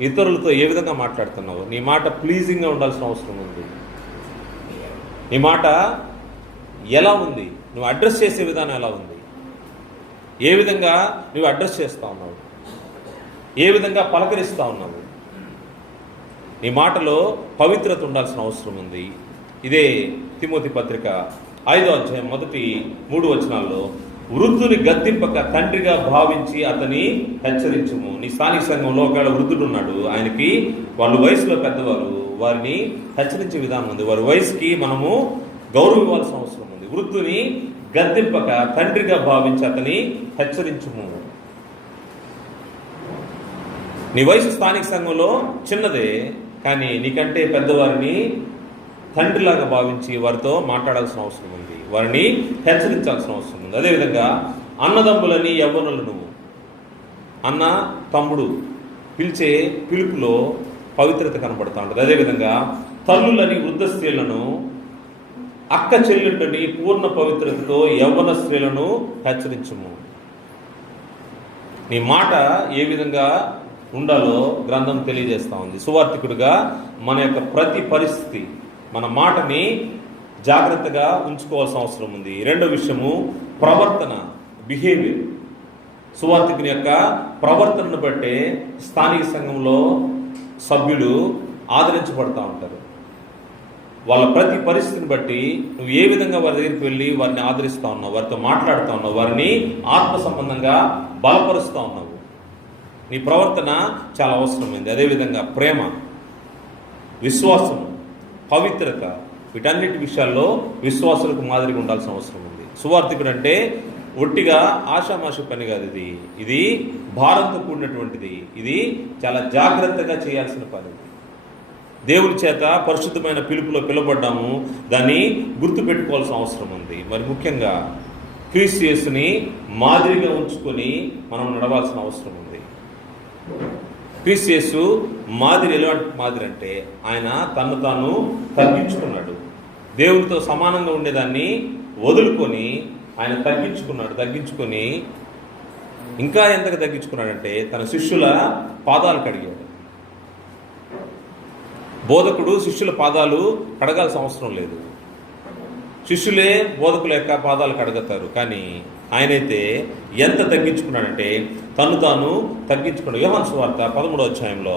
ఇతరులతో ఏ విధంగా మాట్లాడుతున్నావు? నీ మాట ప్లీజింగ్గా ఉండాల్సిన అవసరం ఉంది. నీ మాట ఎలా ఉంది? నువ్వు అడ్రస్ చేసే విధానం ఎలా ఉంది? ఏ విధంగా నువ్వు అడ్రస్ చేస్తూ ఉన్నావు? ఏ విధంగా పలకరిస్తూ ఉన్నావు? నీ మాటలో పవిత్రత ఉండాల్సిన అవసరం ఉంది. ఇదే తిమోతి పత్రిక 5వ అధ్యాయం 1-3 వచనాల్లో, వృద్ధుని గద్దింపక తండ్రిగా భావించి అతని హెచ్చరించుము. నీ స్థానిక సంఘంలో ఒకవేళ వృద్ధుడు ఉన్నాడు, ఆయనకి వాళ్ళు వయసులో పెద్దవారు, వారిని హెచ్చరించే విధానం ఉంది. వారి వయసుకి మనము గౌరవం ఇవ్వాల్సిన అవసరం ఉంది. వృద్ధుని గద్దింపక తండ్రిగా భావించి అతని హెచ్చరించుము. నీ వయసు స్థానిక సంఘంలో చిన్నదే, కానీ నీకంటే పెద్దవారిని తండ్రిలాగా భావించి వారితో మాట్లాడాల్సిన అవసరం ఉంది. వారిని హెచ్చరించాల్సిన అవసరం ఉంది. అదేవిధంగా అన్నదమ్ములని యవ్వనులను, అన్న తమ్ముడు పిలిచే పిలుపులో పవిత్రత కనబడుతూ ఉంటుంది. అదేవిధంగా తల్లులని వృద్ధ స్త్రీలను, అక్క చెల్లెళ్ళని పూర్ణ పవిత్రతతో యవ్వన స్త్రీలను హెచ్చరించుము. నీ మాట ఏ విధంగా ఉండాలో గ్రంథం తెలియజేస్తూ ఉంది. సువార్థికుడిగా మన యొక్క ప్రతి పరిస్థితి, మన మాటని జాగ్రత్తగా ఉంచుకోవాల్సిన అవసరం ఉంది. రెండో విషయము ప్రవర్తన, బిహేవియర్. సువార్థికుని యొక్క ప్రవర్తనను బట్టే స్థానిక సంఘంలో సభ్యులు ఆదరించబడతా ఉంటారు. వాళ్ళ ప్రతి పరిస్థితిని బట్టి నువ్వు ఏ విధంగా వారి దగ్గరికి వెళ్ళి వారిని ఆదరిస్తూ ఉన్నావు, వారితో మాట్లాడుతూ ఉన్నావు, వారిని ఆత్మ సంబంధంగా బలపరుస్తూ ఉన్నావు. నీ ప్రవర్తన చాలా అవసరమైంది. అదేవిధంగా ప్రేమ, విశ్వాసం, పవిత్రత, వీటన్నిటి విషయాల్లో విశ్వాసులకు మాదిరిగా ఉండాల్సిన అవసరం ఉంది. సువార్థికుడు అంటే ఒట్టిగా ఆషామాష పని కాదు. ఇది భారంతో కూడినటువంటిది. ఇది చాలా జాగ్రత్తగా చేయాల్సిన పని. దేవుని చేత పరిశుద్ధమైన పిలుపులో పిలువబడ్డాము, దాన్ని గుర్తుపెట్టుకోవాల్సిన అవసరం ఉంది. మరి ముఖ్యంగా క్రీస్తు యేసుని మాదిరిగా ఉంచుకొని మనం నడవాల్సిన అవసరం ఉంది. క్రీస్తు యేసు మాదిరి ఎలాంటి మాదిరి అంటే, ఆయన తను తాను తగ్గించుకున్నాడు. దేవునితో సమానంగా ఉండేదాన్ని వదులుకొని ఆయన తగ్గించుకొని ఇంకా ఎంతగా తగ్గించుకున్నాడంటే తన శిష్యుల పాదాలు కడిగాడు. బోధకుడు శిష్యుల పాదాలు కడగాల్సిన అవసరం లేదు. శిష్యులే బోధకుల యొక్క పాదాలు కడగతారు. కానీ ఆయనైతే ఎంత తగ్గించుకున్నాడంటే తను తాను తగ్గించుకున్నాడు. యోహాను సువార్త 13వ అధ్యాయంలో,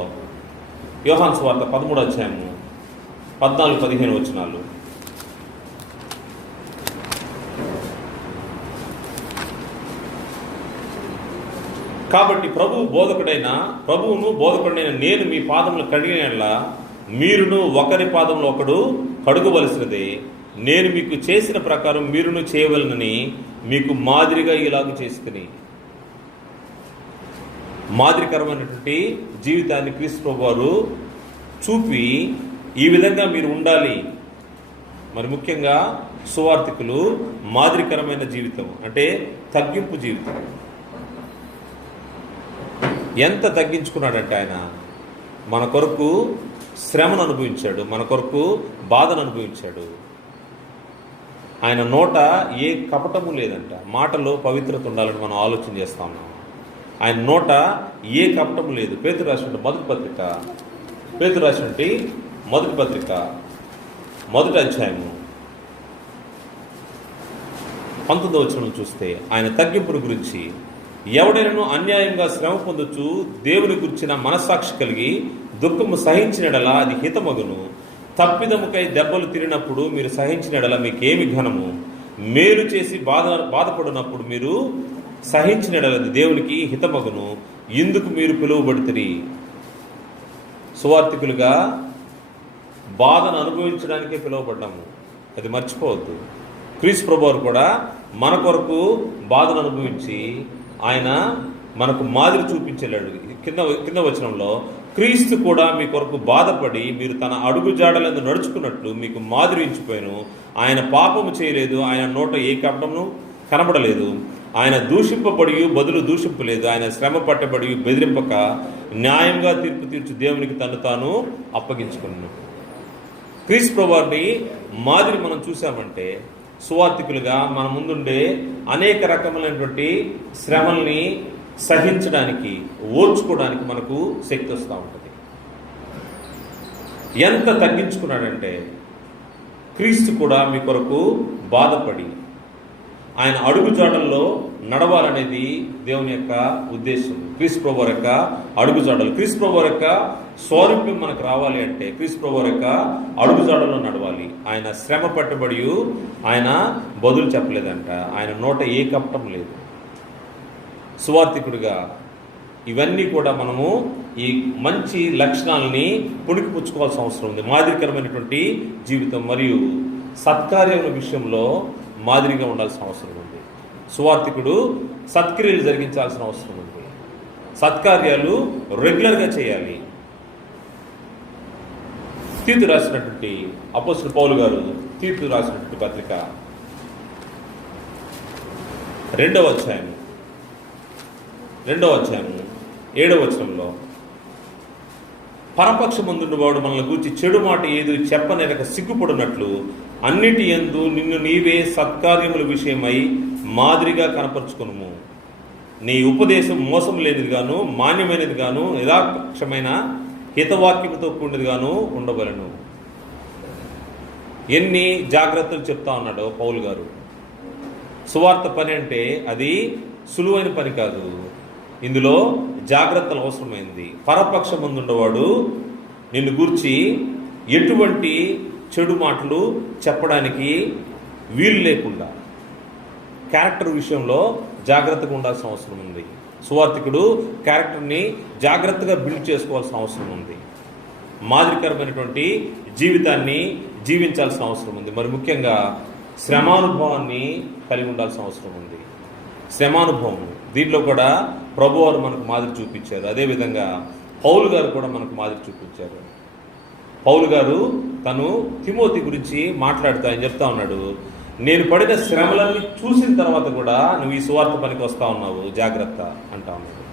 యోహాను సువార్త 13వ అధ్యాయము 14-15 వచనాలు. కాబట్టి ప్రభువును బోధకుడైన నేను మీ పాదములు కడిగినలా మీరును ఒకరి పాదములు ఒకడు కడుగవలసినదే. నేను మీకు చేసిన ప్రకారం మీరును చేయవలనని మీకు మాదిరిగా ఇలాగ చేసుకుని. మాదిరికరమైనటువంటి జీవితాన్ని క్రీస్తు ప్రభువు వారు చూపి ఈ విధంగా మీరు ఉండాలి. మరి ముఖ్యంగా సువార్థికులు మాదిరికరమైన జీవితం అంటే తగ్గింపు జీవితం. ఎంత తగ్గించుకున్నాడంటే ఆయన మన కొరకు శ్రమను అనుభవించాడు, మన కొరకు బాధను అనుభవించాడు. ఆయన నోట ఏ కపటము లేదంట. మాటలో పవిత్రత ఉండాలని మనం ఆలోచన చేస్తా ఉన్నాం. ఆయన నోట ఏ కపటము లేదు. పేతురు రాసినటువంటి మొదటి పత్రిక మొదటి అధ్యాయము 19వ వచనం చూస్తే ఆయన తగ్గింపుని గురించి, ఎవడైనను అన్యాయంగా శ్రమ పొందొచ్చు దేవుని గురించిన మనస్సాక్షి కలిగి దుఃఖము సహించినడలా అది హితమగును. తప్పిదముకై దెబ్బలు తిరిగినప్పుడు మీరు సహించినడలా మీకేమి ఘనము. మేలు చేసి బాధపడినప్పుడు మీరు సహించినడలా అది దేవునికి హితమగును. ఇందుకు మీరు పిలువబడితిరి. సువార్థికులుగా బాధను అనుభవించడానికే పిలువబడ్డాము, అది మర్చిపోవద్దు. క్రీస్తు ప్రభువారు కూడా మన కొరకు బాధను అనుభవించి ఆయన మనకు మాదిరి చూపించలేడు. కింద వచనంలో, క్రీస్తు కూడా మీ కొరకు బాధపడి మీరు తన అడుగు జాడలందు నడుచుకున్నట్లు మీకు మాదిరి ఇచ్చిపోయాను. ఆయన పాపము చేయలేదు, ఆయన నోట ఏ కపటము కనబడలేదు. ఆయన దూషింపబడి బదులు దూషింపలేదు. ఆయన శ్రమ పట్టబడి బెదిరింపక న్యాయంగా తీర్పు తీర్చు దేవునికి తను తాను అప్పగించుకున్నాను. క్రీస్తు ప్రభువారిని మాదిరి మనం చూసామంటే సువార్థికులుగా మన ముందుండే అనేక రకములైనటువంటి శ్రమల్ని సహించడానికి, ఓర్చుకోవడానికి మనకు శక్తి వస్తూ ఉంటుంది. ఎంత తగ్గించుకున్నాడంటే క్రీస్తు కూడా మీ కొరకు బాధపడి ఆయన అడుగుజాడల్లో నడవాలనేది దేవుని యొక్క ఉద్దేశం. క్రీస్తు ప్రభువారి యొక్క అడుగుజాడలు, క్రీస్తు ప్రభువారి యొక్క స్వరూప్యం మనకు రావాలి అంటే క్రీస్తు ప్రభువారి యొక్క అడుగుజాడల్లో నడవాలి. ఆయన శ్రమ పట్టబడి ఆయన బదులు చెప్పలేదంట. ఆయన నోట ఏ కపటం లేదు. సువార్థికుడిగా ఇవన్నీ కూడా మనము ఈ మంచి లక్షణాలని పుణికిపుచ్చుకోవాల్సిన అవసరం ఉంది. మాదిరికరమైనటువంటి జీవితం మరియు సత్కార్యముల విషయంలో మాదిరిగా ఉండాల్సిన అవసరం ఉంది. సువార్థికుడు సత్క్రియలు జరిగించాల్సిన అవసరం ఉంది. సత్కార్యాలు రెగ్యులర్గా చేయాలి. తీతు రాసినటువంటి అపోస్తలుడు పౌలు గారు తీతు రాసినటువంటి పత్రిక 2వ అధ్యాయము 7వ వచనంలో, పరపక్షమందుండువాడు మనల్ని గూర్చి చెడు మాట ఏది చెప్పనేరక సిగ్గుపడినట్లు అన్నిటి యందు నిన్ను నీవే సత్కార్యముల విషయమై మాదిరిగా కనపరుచుకునుము. నీ ఉపదేశం మోసం లేనిది గాను మాన్యమైనది గాను యథాక్షమైన హితవాక్యముతో కూడినది గాను ఉండవలను. ఎన్ని జాగ్రత్తలు చెప్తా ఉన్నాడో పౌలు గారు. సువార్త పని అంటే అది సులువైన పని కాదు. ఇందులో జాగ్రత్తలు అవసరమైంది. పరపక్షమందుండవాడు నిన్ను గూర్చి ఎటువంటి చెడు మాటలు చెప్పడానికి వీలు లేకుండా క్యారెక్టర్ విషయంలో జాగ్రత్తగా ఉండాల్సిన అవసరం ఉంది. సువార్థికుడు క్యారెక్టర్ని జాగ్రత్తగా బిల్డ్ చేసుకోవాల్సిన అవసరం ఉంది. మాదిరికరమైనటువంటి జీవితాన్ని జీవించాల్సిన అవసరం ఉంది. మరి ముఖ్యంగా శ్రమానుభవాన్ని కలిగి ఉండాల్సిన అవసరం ఉంది. శ్రమానుభవం దీంట్లో కూడా ప్రభువారు మనకు మాదిరి చూపించారు. అదేవిధంగా పౌలు గారు కూడా మనకు మాదిరి చూపించారు. పౌలు గారు తను తిమోతి గురించి మాట్లాడుతూ ఆయన చెప్తా ఉన్నాడు, నేను పడిన శ్రమలన్నీ చూసిన తర్వాత కూడా నువ్వు ఈ సువార్త పనికి వస్తా ఉన్నావు, జాగ్రత్త అంటా ఉన్నాడు.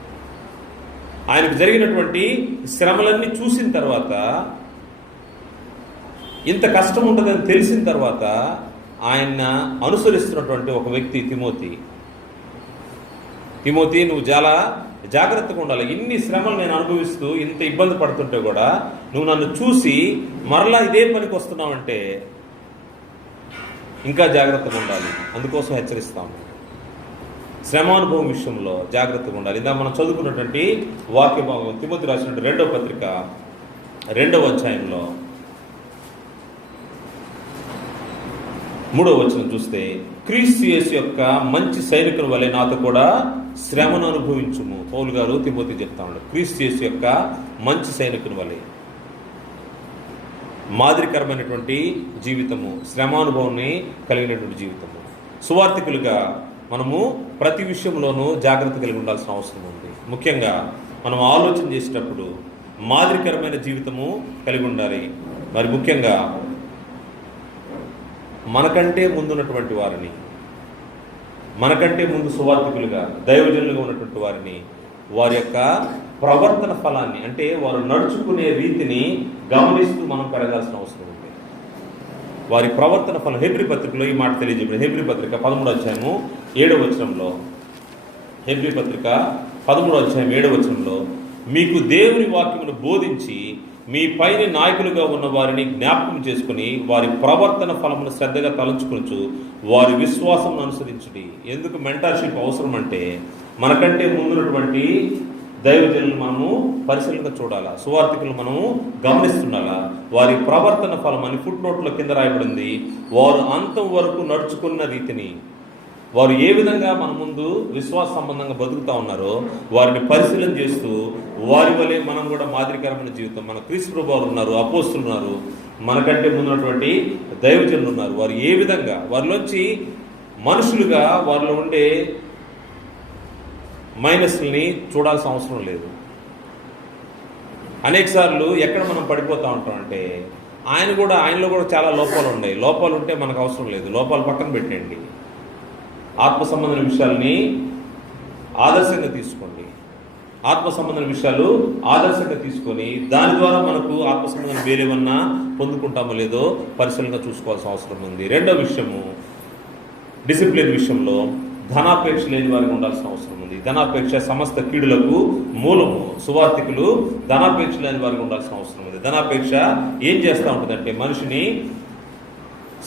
ఆయనకు జరిగినటువంటి శ్రమలన్నీ చూసిన తర్వాత, ఇంత కష్టం ఉంటుందని తెలిసిన తర్వాత ఆయన అనుసరిస్తున్నటువంటి ఒక వ్యక్తి తిమోతి, నువ్వు చాలా జాగ్రత్తగా ఉండాలి. ఇన్ని శ్రమలు నేను అనుభవిస్తూ ఇంత ఇబ్బంది పడుతుంటే కూడా నువ్వు నన్ను చూసి మరలా ఇదే పనికి వస్తున్నావంటే ఇంకా జాగ్రత్తగా ఉండాలి. అందుకోసం హెచ్చరిస్తాము. శ్రమానుభవం విషయంలో జాగ్రత్తగా ఉండాలి. ఇందా మనం చదువుకున్నటువంటి వాక్య భాగం తిమోతి రాసినటువంటి 2వ పత్రిక 2వ అధ్యాయంలో 3వ వచనం చూస్తే, క్రీస్తు యేసు యొక్క మంచి సైనికుని వలె నాతో కూడా శ్రమను అనుభవించుము. పౌలు గారు తిమోతి చెప్తా ఉన్నాడు, క్రీస్తు యేసు యొక్క మంచి సైనికుని వలె. మాదిరికరమైనటువంటి జీవితము, శ్రమానుభవాన్ని కలిగినటువంటి జీవితము. సువార్థికులుగా మనము ప్రతి విషయంలోనూ జాగ్రత్త కలిగి ఉండాల్సిన అవసరం ఉంది. ముఖ్యంగా మనం ఆలోచన చేసేటప్పుడు మాదిరికరమైన జీవితము కలిగి ఉండాలి. మరి ముఖ్యంగా మనకంటే ముందున్నటువంటి వారిని, మనకంటే ముందు సువార్థికులుగా దైవజనులుగా ఉన్నటువంటి వారిని, వారి యొక్క ప్రవర్తన ఫలాన్ని, అంటే వారు నడుచుకునే రీతిని గమనిస్తూ మనం పెరగాల్సిన అవసరం ఉంది. వారి ప్రవర్తన ఫలం హెబ్రీ పత్రికలో ఈ మాట తెలియజేయబడింది. హెబ్రీ పత్రిక 13వ అధ్యాయము 7వ వచనంలో, హెబ్రీ పత్రిక 13వ అధ్యాయం 7వ వచనంలో, మీకు దేవుని వాక్యమును బోధించి మీ పైన నాయకులుగా ఉన్న వారిని జ్ఞాపకం చేసుకుని వారి ప్రవర్తన ఫలమును శ్రద్ధగా తలంచుకొనుచు వారి విశ్వాసం అనుసరించుడి. ఎందుకు మెంటర్షిప్ అవసరం అంటే, మనకంటే ముందున్నటువంటి దైవజనులు మనము పరిశీలనగా చూడాలా, సువార్థికులు మనము గమనిస్తుండాలా. వారి ప్రవర్తన ఫలం అని ఫుట్ నోట్లో కింద రాయబడింది. వారు అంతం వరకు నడుచుకున్న రీతిని, వారు ఏ విధంగా మన ముందు విశ్వాస సంబంధంగా బతుకుతూ ఉన్నారో వారిని పరిశీలన చేస్తూ వారి వలె మనం కూడా మాదిరికరమైన జీవితం, మన క్రీస్తు ప్రభువు ఉన్నారు, అపోస్తులు ఉన్నారు, మనకంటే ముందున్నటువంటి దైవజనులు ఉన్నారు, వారు ఏ విధంగా వారిలోంచి మనుషులుగా వారిలో ఉండే మైనస్ని చూడాల్సిన అవసరం లేదు. అనేక సార్లు ఎక్కడ మనం పడిపోతూ ఉంటామంటే, ఆయనలో కూడా చాలా లోపాలు ఉన్నాయి. లోపాలు ఉంటే మనకు అవసరం లేదు, లోపాలు పక్కన పెట్టండి. ఆత్మ సంబంధమైన విషయాల్ని ఆదర్శంగా తీసుకోండి. ఆత్మ సంబంధమైన విషయాలు ఆదర్శంగా తీసుకొని దాని ద్వారా మనకు ఆత్మ సంబంధం వేరేమన్నా పొందుకుంటామో లేదో పరిశీలనగా చూసుకోవాల్సిన అవసరం ఉంది. రెండో విషయము, డిసిప్లిన్ విషయంలో ధనాపేక్ష లేని వారికి ఉండాల్సిన అవసరం ఉంది. ధనాపేక్ష సమస్త కీడులకు మూలము. సువార్థికులు ధనాపేక్ష లేని వారికి ఉండాల్సిన అవసరం ఉంది. ధనాపేక్ష ఏం చేస్తూ ఉంటుందంటే మనిషిని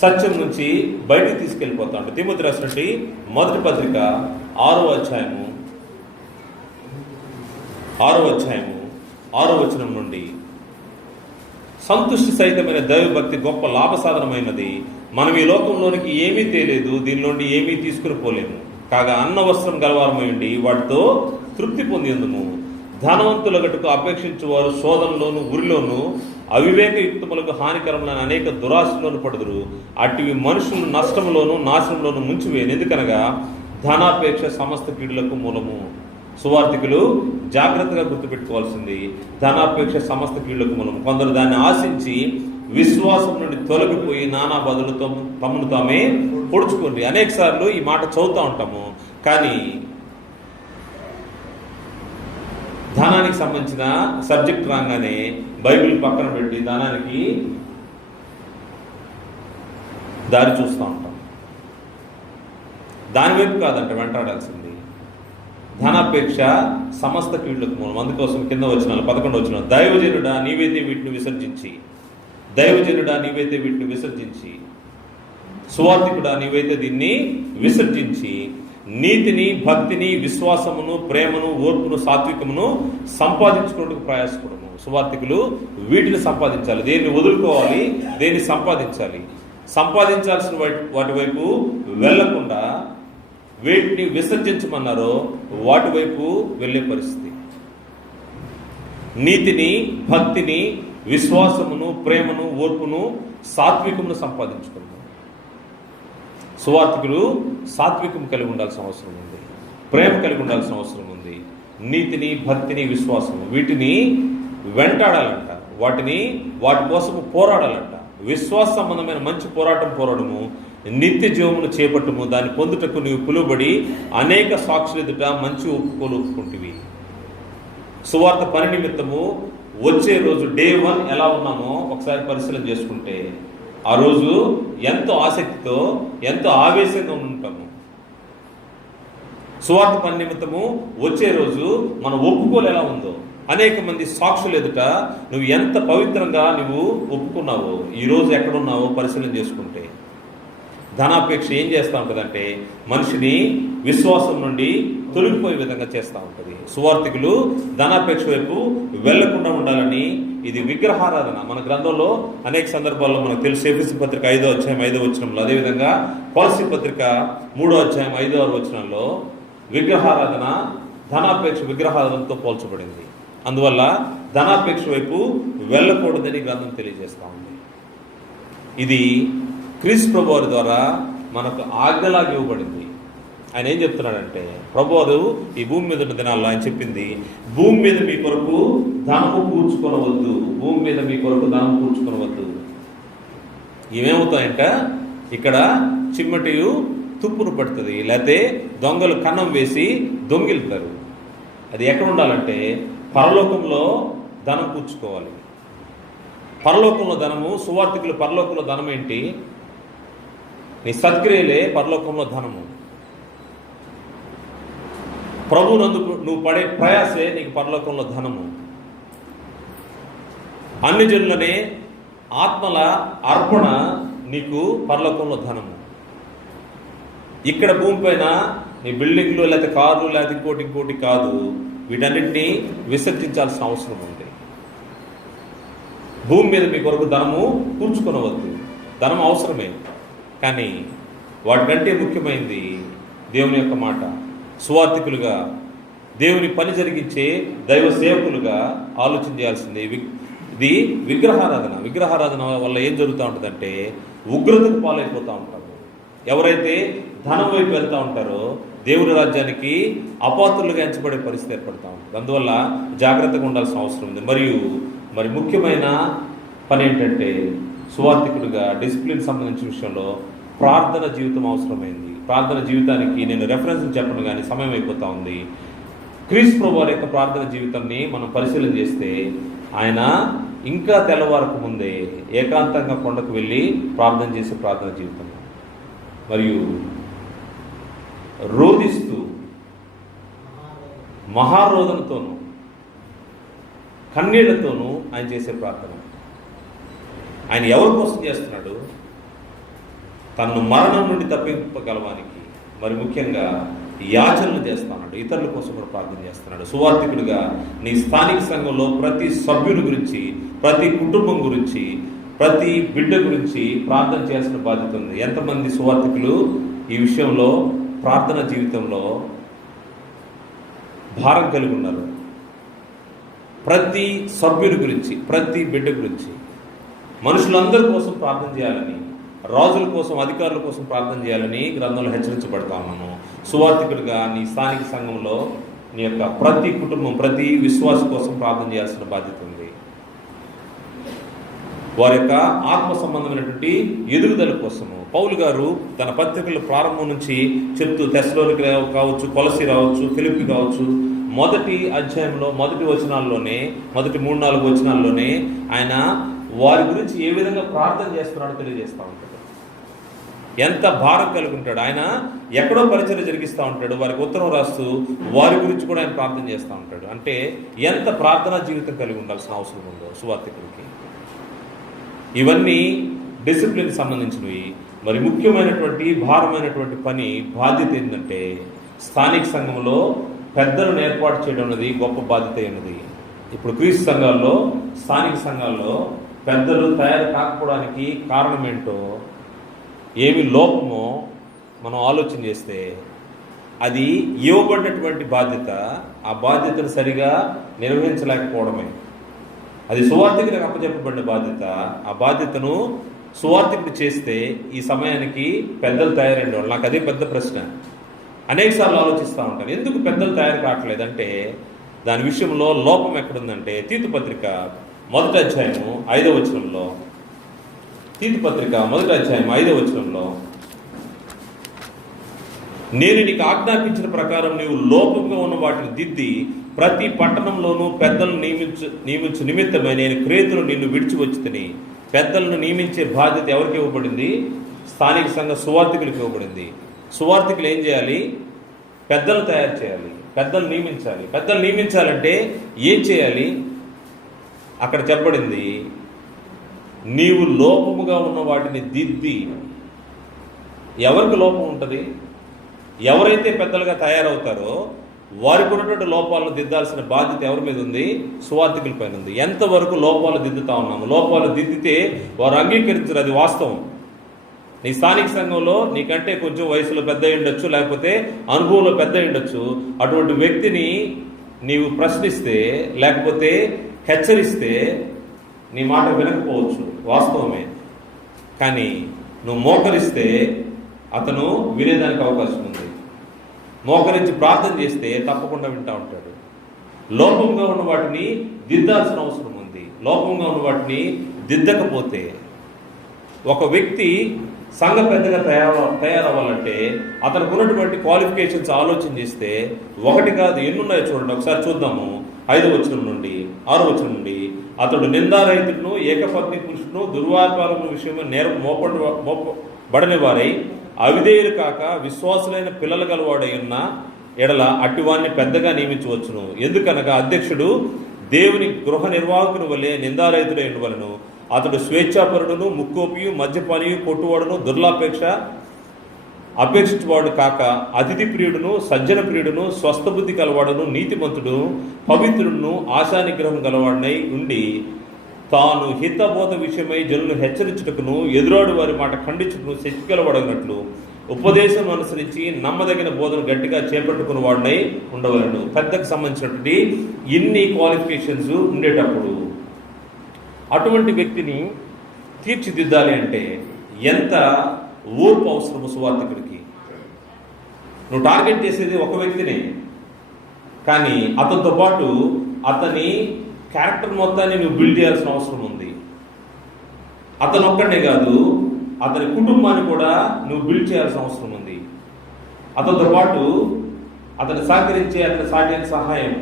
సత్యం నుంచి బయటికి తీసుకెళ్ళిపోతా ఉంటుంది. తిమోతి రాసినటువంటి మొదటి పత్రిక 6వ అధ్యాయము 6వ వచనం నుండి, సంతుష్టి సహితమైన దైవభక్తి గొప్ప లాభసాధనమైనది. మనం ఈ లోకంలోనికి ఏమీ తేలేదు, దీని నుండి ఏమీ తీసుకుని పోలేము. కాగా అన్న వస్త్రం గలవారమై ఉండి వాటితో తృప్తి పొందేందుము. ధనవంతుల గట్టుకు అపేక్షించు వారు శోధనలోను ఉరిలోను అవివేకయుక్తములకు హానికరములైన అనేక దురాశలోను పడుదురు. అటువి మనుషులను నష్టంలోను నాశనంలోను ముంచివేయను. ఎందుకనగా ధనాపేక్ష సమస్త కీడులకు మూలము. సువార్థికులు జాగ్రత్తగా గుర్తుపెట్టుకోవాల్సింది, ధనాపేక్ష సమస్త కీడులకు మూలము. కొందరు దాన్ని ఆశించి విశ్వాసం నుండి తొలగిపోయి నానా బదులతో తమను తామే పొడుచుకోండి. అనేక సార్లు ఈ మాట చదువుతూ ఉంటాము, కానీ ధనానికి సంబంధించిన సబ్జెక్ట్ రాగానే బైబిల్ పక్కన పెట్టి ధనానికి దారి చూస్తూ ఉంటాం. దాని వైపు కాదంట వెంటాడాల్సింది. ధనాపేక్ష సమస్త కీళ్లకు మూలం. అందుకోసం కింద వచనాలు 11 వచనాలు, దైవజనుడా నీవైతే వీటిని విసర్జించి, సువార్థికుడా నీవైతే దీన్ని విసర్జించి నీతిని, భక్తిని, విశ్వాసమును, ప్రేమను, ఓర్పును, సాత్వికమును సంపాదించుకోవడానికి ప్రయాసపడము. సువార్థికులు వీటిని సంపాదించాలి. దేన్ని వదులుకోవాలి, దేన్ని సంపాదించాలి. సంపాదించాల్సిన వాటి వైపు వెళ్లకుండా వేటిని విసర్జించమన్నారో వాటి వైపు వెళ్ళే పరిస్థితి. నీతిని, భక్తిని, విశ్వాసమును, ప్రేమను, ఓర్పును, సాత్వికమును సంపాదించుకున్నాం. సువార్థికులు సాత్వికం కలిగి ఉండాల్సిన అవసరం ఉంది, ప్రేమ కలిగి ఉండాల్సిన అవసరం ఉంది. నీతిని, భక్తిని, విశ్వాసము వీటిని వెంటాడాలంట, వాటి కోసము పోరాడాలంట. విశ్వాస సంబంధమైన మంచి పోరాడము, నిత్య జీవమును చేపట్టము. దాన్ని పొందుటకు నీవు పిలువబడి అనేక సాక్షుల ఎదుట మంచి ఒప్పుకుంటివి. సువార్త పని నిమిత్తము వచ్చే రోజు డే 1 ఎలా ఉన్నామో ఒకసారి పరిశీలన చేసుకుంటే ఆ రోజు ఎంతో ఆసక్తితో, ఎంతో ఆవేశంగా ఉంటాము. సువార్త పని నిమిత్తము వచ్చే రోజు మన ఒప్పుకోలు ఎలా ఉందో, అనేక మంది సాక్షులు ఎదుట నువ్వు ఎంత పవిత్రంగా నువ్వు ఒప్పుకున్నావో, ఈరోజు ఎక్కడున్నావో పరిశీలన చేసుకుంటే. ధనాపేక్ష ఏం చేస్తూ ఉంటుందంటే మనిషిని విశ్వాసం నుండి తొలగిపోయే విధంగా చేస్తూ ఉంటుంది. సువార్థికులు ధనాపేక్ష వైపు వెళ్లకుండా ఉండాలని, ఇది విగ్రహారాధన. మన గ్రంథంలో అనేక సందర్భాల్లో మనకు తెలుసు. ఎఫెసీ పత్రిక 5వ అధ్యాయం 5వ వచనంలో, అదేవిధంగా కొలస్సీ పత్రిక 3వ అధ్యాయం 5వ 6వ వచనంలో విగ్రహారాధన ధనాపేక్ష విగ్రహారాధనతో పోల్చబడింది. అందువల్ల ధనాపేక్ష వైపు వెళ్ళకూడదని గ్రంథం తెలియజేస్తూ ఉంది. ఇది క్రీస్తు ప్రభువారి ద్వారా మనకు ఆజ్ఞలాగా ఇవ్వబడింది. ఆయన ఏం చెప్తున్నాడంటే, ప్రభువారు ఈ భూమి మీద ఉన్న దినాల్లో ఆయన చెప్పింది, భూమి మీద మీ కొరకు ధనము కూర్చుకొనవద్దు. ఇవేమవుతాయంట, ఇక్కడ చిమ్మటియు తుప్పును పడుతుంది, లేకపోతే దొంగలు కన్నం వేసి దొంగిలుతారు. అది ఎక్కడ ఉండాలంటే పరలోకంలో ధనం కూర్చుకోవాలి. పరలోకంలో ధనము, సువార్థికులు పరలోకంలో ధనం ఏంటి? నీ సత్క్రియలే పరలోకంలో ధనము. ప్రభువునందుకు నువ్వు పడే ప్రయాసే నీకు పరలోకంలో ధనము. అన్ని జనులనే ఆత్మల అర్పణ నీకు పరలోకంలో ధనము. ఇక్కడ భూమిపైన నీ బిల్డింగ్లు లేకపోతే కార్లు లేకపోతే ఇంకోటి కాదు, వీటన్నింటినీ విసర్జించాల్సిన అవసరం ఉంది. భూమి మీద మీ కొరకు ధనము కూర్చుకొనవద్దు. ధనం అవసరమే, కానీ వాటికంటే ముఖ్యమైనది దేవుని యొక్క మాట. సువార్థికులుగా, దేవుని పని జరిగించే దైవ సేవకులుగా ఆలోచన చేయాల్సింది. ఇది విగ్రహారాధన. విగ్రహారాధన వల్ల ఏం జరుగుతూ ఉంటుందంటే ఉగ్రతకు పాలైపోతూ ఉంటారు. ఎవరైతే ధనం వైపు వెళ్తూ ఉంటారో దేవుని రాజ్యానికి అపాత్రులుగా ఎంచబడే పరిస్థితి ఏర్పడుతూ ఉంటుంది. అందువల్ల జాగ్రత్తగా ఉండాల్సిన అవసరం ఉంది. మరి ముఖ్యమైన పని ఏంటంటే సువార్థికుడిగా డిసిప్లిన్ సంబంధించిన విషయంలో ప్రార్థన జీవితం అవసరమైంది. ప్రార్థన జీవితానికి నేను రెఫరెన్స్ చెప్పను, కానీ సమయం అయిపోతూ ఉంది. క్రీస్తు ప్రభువు వారి యొక్క ప్రార్థన జీవితాన్ని మనం పరిశీలన చేస్తే ఆయన ఇంకా తెల్లవారకు ముందే ఏకాంతంగా కొండకు వెళ్ళి ప్రార్థన చేసే ప్రార్థన జీవితం, మరియు రోదిస్తూ మహారోదనతోనూ కన్నీళ్లతోనూ ఆయన చేసే ప్రార్థన. ఆయన ఎవరి కోసం చేస్తున్నాడు? తనను మరణం నుండి తప్పింపగలవానికి, మరి ముఖ్యంగా యాచనలు చేస్తున్నాడు. ఇతరుల కోసం కూడా ప్రార్థన చేస్తున్నాడు. సువార్థికుడిగా నీ స్థానిక సంఘంలో ప్రతి సభ్యుని గురించి, ప్రతి కుటుంబం గురించి, ప్రతి బిడ్డ గురించి ప్రార్థన చేయాల్సిన బాధ్యత ఉంది. ఎంతమంది సువార్థికులు ఈ విషయంలో ప్రార్థన జీవితంలో భారం కలిగి ఉన్నారు? ప్రతి సభ్యుడి గురించి, ప్రతి బిడ్డ గురించి, మనుషులందరి కోసం ప్రార్థన చేయాలని, రాజుల కోసం, అధికారుల కోసం ప్రార్థన చేయాలని గ్రంథంలో హెచ్చరించబడతా ఉన్నాను. సువార్థికుడిగా నీ స్థానిక సంఘంలో నీ యొక్క ప్రతి కుటుంబం, ప్రతి విశ్వాస కోసం ప్రార్థన చేయాల్సిన బాధ్యత ఉంది. వారి యొక్క ఆత్మ సంబంధమైనటువంటి ఎదుగుదల కోసము పౌలు గారు తన పత్రికల ప్రారంభం నుంచి చెప్తూ, తెస్సలోనికీ కావచ్చు, కొలసీ రావచ్చు, ఫిలిప్పీ కావచ్చు, మొదటి అధ్యాయంలో మొదటి వచనాల్లోనే, మొదటి 3-4 వచనాల్లోనే ఆయన వారి గురించి ఏ విధంగా ప్రార్థన చేస్తున్నాడో తెలియజేస్తూ ఉంటాడు. ఎంత భారం కలిగి ఉంటాడు. ఆయన ఎక్కడో పరిచర్య జరిగిస్తూ ఉంటాడు, వారికి ఉత్తరం రాస్తూ వారి గురించి కూడా ఆయన ప్రార్థన చేస్తూ ఉంటాడు. అంటే ఎంత ప్రార్థనా జీవితం కలిగి ఉండాల్సిన అవసరం ఉందో సువార్థికుడికి. ఇవన్నీ డిసిప్లిన్ సంబంధించినవి. మరి ముఖ్యమైనటువంటి భారమైనటువంటి పని, బాధ్యత ఏంటంటే స్థానిక సంఘంలో పెద్దలను ఏర్పాటు చేయడం అనేది గొప్ప బాధ్యత అయినది. ఇప్పుడు క్రీస్తు సంఘాల్లో, స్థానిక సంఘాల్లో పెద్దలు తయారు కాకపోవడానికి కారణం ఏంటో, ఏమి లోపమో మనం ఆలోచన చేస్తే అది ఇవ్వబడినటువంటి బాధ్యత, ఆ బాధ్యతను సరిగా నిర్వహించలేకపోవడమే. అది సువార్థికుడికి అప్పచెప్పబడిన బాధ్యత. ఆ బాధ్యతను సువార్థికుడు చేస్తే ఈ సమయానికి పెద్దలు తయారైన వాళ్ళు. నాకు అదే పెద్ద ప్రశ్న. అనేక సార్లు ఆలోచిస్తూ ఉంటాను, ఎందుకు పెద్దలు తయారు కావట్లేదంటే దాని విషయంలో లోపం ఎక్కడుందంటే, తీతు పత్రిక 1వ అధ్యాయము 5వ వచనంలో, తీతు పత్రిక 1వ అధ్యాయం 5వ వచనంలో, నేను నీకు ఆజ్ఞాపించిన ప్రకారం నీవు లోపంగా ఉన్న వాటిని దిద్ది ప్రతి పట్టణంలోనూ పెద్దలను నియమించు నిమిత్తమై నేను క్రేతులు నిన్ను విడిచి వచ్చితిని. పెద్దలను నియమించే బాధ్యత ఎవరికి ఇవ్వబడింది? స్థానిక సంఘ సువార్థికులకు ఇవ్వబడింది. సువార్థికులు ఏం చేయాలి? పెద్దలు తయారు చేయాలి, పెద్దలు నియమించాలి. పెద్దలు నియమించాలంటే ఏం చేయాలి? అక్కడ చెప్పబడింది, నీవు లోపముగా ఉన్న వాటిని దిద్ది. ఎవరికి లోపం ఉంటుంది? ఎవరైతే పెద్దలుగా తయారవుతారో వారికి ఉన్నటువంటి లోపాలను దిద్దాల్సిన బాధ్యత ఎవరి మీద ఉంది? సువార్థికుల పైన ఉంది. ఎంతవరకు లోపాలు దిద్దుతా ఉన్నాము? లోపాలు దిద్దితే వారు అంగీకరించరు, అది వాస్తవం. నీ స్థానిక సంఘంలో నీకంటే కొంచెం వయసులో పెద్ద ఉండొచ్చు, లేకపోతే అనుభవంలో పెద్ద ఉండొచ్చు. అటువంటి వ్యక్తిని నీవు ప్రశ్నిస్తే, లేకపోతే హెచ్చరిస్తే నీ మాట వినకపోవచ్చు, వాస్తవమే. కానీ నువ్వు మోకరిస్తే అతను వినేదానికి అవకాశం ఉంది. మోకరించి ప్రార్థన చేస్తే తప్పకుండా వింటూ ఉంటాడు. లోపంగా ఉన్న వాటిని దిద్దాల్సిన అవసరం ఉంది. లోపంగా ఉన్న వాటిని దిద్దకపోతే, ఒక వ్యక్తి సంఘ పెద్దగా తయారవ్వాలంటే అతనికి ఉన్నటువంటి క్వాలిఫికేషన్స్ ఆలోచన చేస్తే ఒకటి కాదు, ఎన్నున్నాయో చూడండి. ఒకసారి చూద్దాము. 5వ వచనం నుండి 6వ వచనం నుండి, అతడు నిందారహితుడును ఏకపత్ని పురుషుడును దుర్వ్యాపారముల విషయము నేరం మోపబడని వారై అవిధేయులు కాక విశ్వాసులైన పిల్లలు గలవాడై ఉన్న ఎడల అట్టివాన్ని పెద్దగా నియమించవచ్చును. ఎందుకనగా అధ్యక్షుడు దేవుని గృహ నిర్వాహకుని వలె నిందారహితుడై ఉండవలను. అతడు స్వేచ్ఛాపరుడును ముక్కోపియు మద్యపానియు కొట్టువాడును అపేక్షించువాడు కాక అతిథి ప్రియుడును సజ్జన ప్రియుడును స్వస్థబుద్ధి కలవాడును నీతిమంతుడు పవిత్రుడును ఆశానిగ్రహం గలవాడనై ఉండి తాను హితబోధ విషయమై జనులను హెచ్చరించుటకును ఎదురాడు వారి మాట ఖండించుటను శక్తి కలవాడగినట్లు ఉపదేశం అనుసరించి నమ్మదగిన బోధను గట్టిగా చేపట్టుకున్న వాడినై ఉండవలను. పెద్దకు సంబంధించినటువంటి ఇన్ని క్వాలిఫికేషన్స్ ఉండేటప్పుడు అటువంటి వ్యక్తిని తీర్చిదిద్దాలి అంటే ఎంత ఓర్పు అవసరము సువార్థకుడికి. నువ్వు టార్గెట్ చేసేది ఒక వ్యక్తిని, కానీ అతనితో పాటు అతని క్యారెక్టర్ మొత్తాన్ని నువ్వు బిల్డ్ చేయాల్సిన అవసరం ఉంది. అతను ఒక్కడే కాదు, అతని కుటుంబాన్ని కూడా నువ్వు బిల్డ్ చేయాల్సిన అవసరం ఉంది. అతనితో పాటు అతను సహకరించే అతని సాటి సహాయం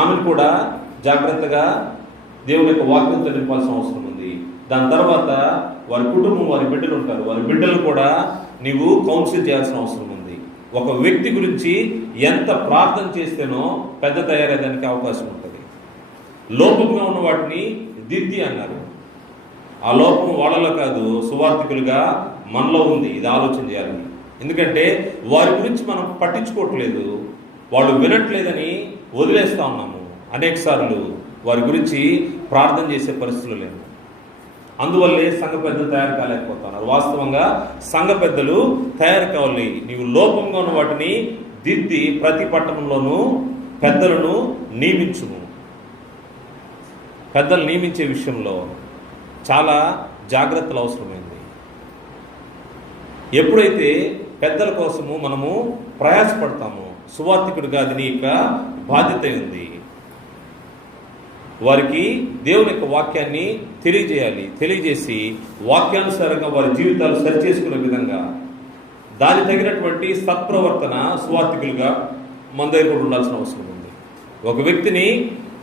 ఆమెను కూడా జాగ్రత్తగా దేవుని యొక్క వాక్యంతో నింపాల్సిన అవసరం ఉంది. దాని తర్వాత వారి కుటుంబం, వారి బిడ్డలు ఉంటారు, వారి బిడ్డలు కూడా నీవు కౌన్సిల్ చేయాల్సిన అవసరం ఉంది. ఒక వ్యక్తి గురించి ఎంత ప్రార్థన చేస్తేనో పెద్ద తయారయ్యేదానికి అవకాశం ఉంటుంది. లోపంగా ఉన్న వాటిని దిద్ది అన్నారు. ఆ లోపం వాళ్ళలో కాదు, సువార్థికులుగా మనలో ఉంది. ఇది ఆలోచన చేయాలి. ఎందుకంటే వారి గురించి మనం పట్టించుకోవట్లేదు, వాళ్ళు వినట్లేదని వదిలేస్తా ఉన్నాము. అనేక సార్లు వారి గురించి ప్రార్థన చేసే పరిస్థితులు లేవు. అందువల్లే సంఘ పెద్దలు తయారు కాలేకపోతున్నారు. వాస్తవంగా సంఘ పెద్దలు తయారు కావాలి. నీవు లోపంగా ఉన్న వాటిని దిద్ది ప్రతి పట్టణంలోనూ పెద్దలను నియమించుము. పెద్దలు నియమించే విషయంలో చాలా జాగ్రత్తలు అవసరమైంది. ఎప్పుడైతే పెద్దల కోసము మనము ప్రయాసపడతామో సువార్థికుడిగా అది నీ యొక్క బాధ్యత ఉంది. వారికి దేవుని యొక్క వాక్యాన్ని తెలియజేసి వాక్యానుసారంగా వారి జీవితాలు సరిచేసుకునే విధంగా దాని తగినటువంటి సత్ప్రవర్తన సువార్థికులుగా మన దగ్గర కూడా ఉండాల్సిన అవసరం ఉంది. ఒక వ్యక్తిని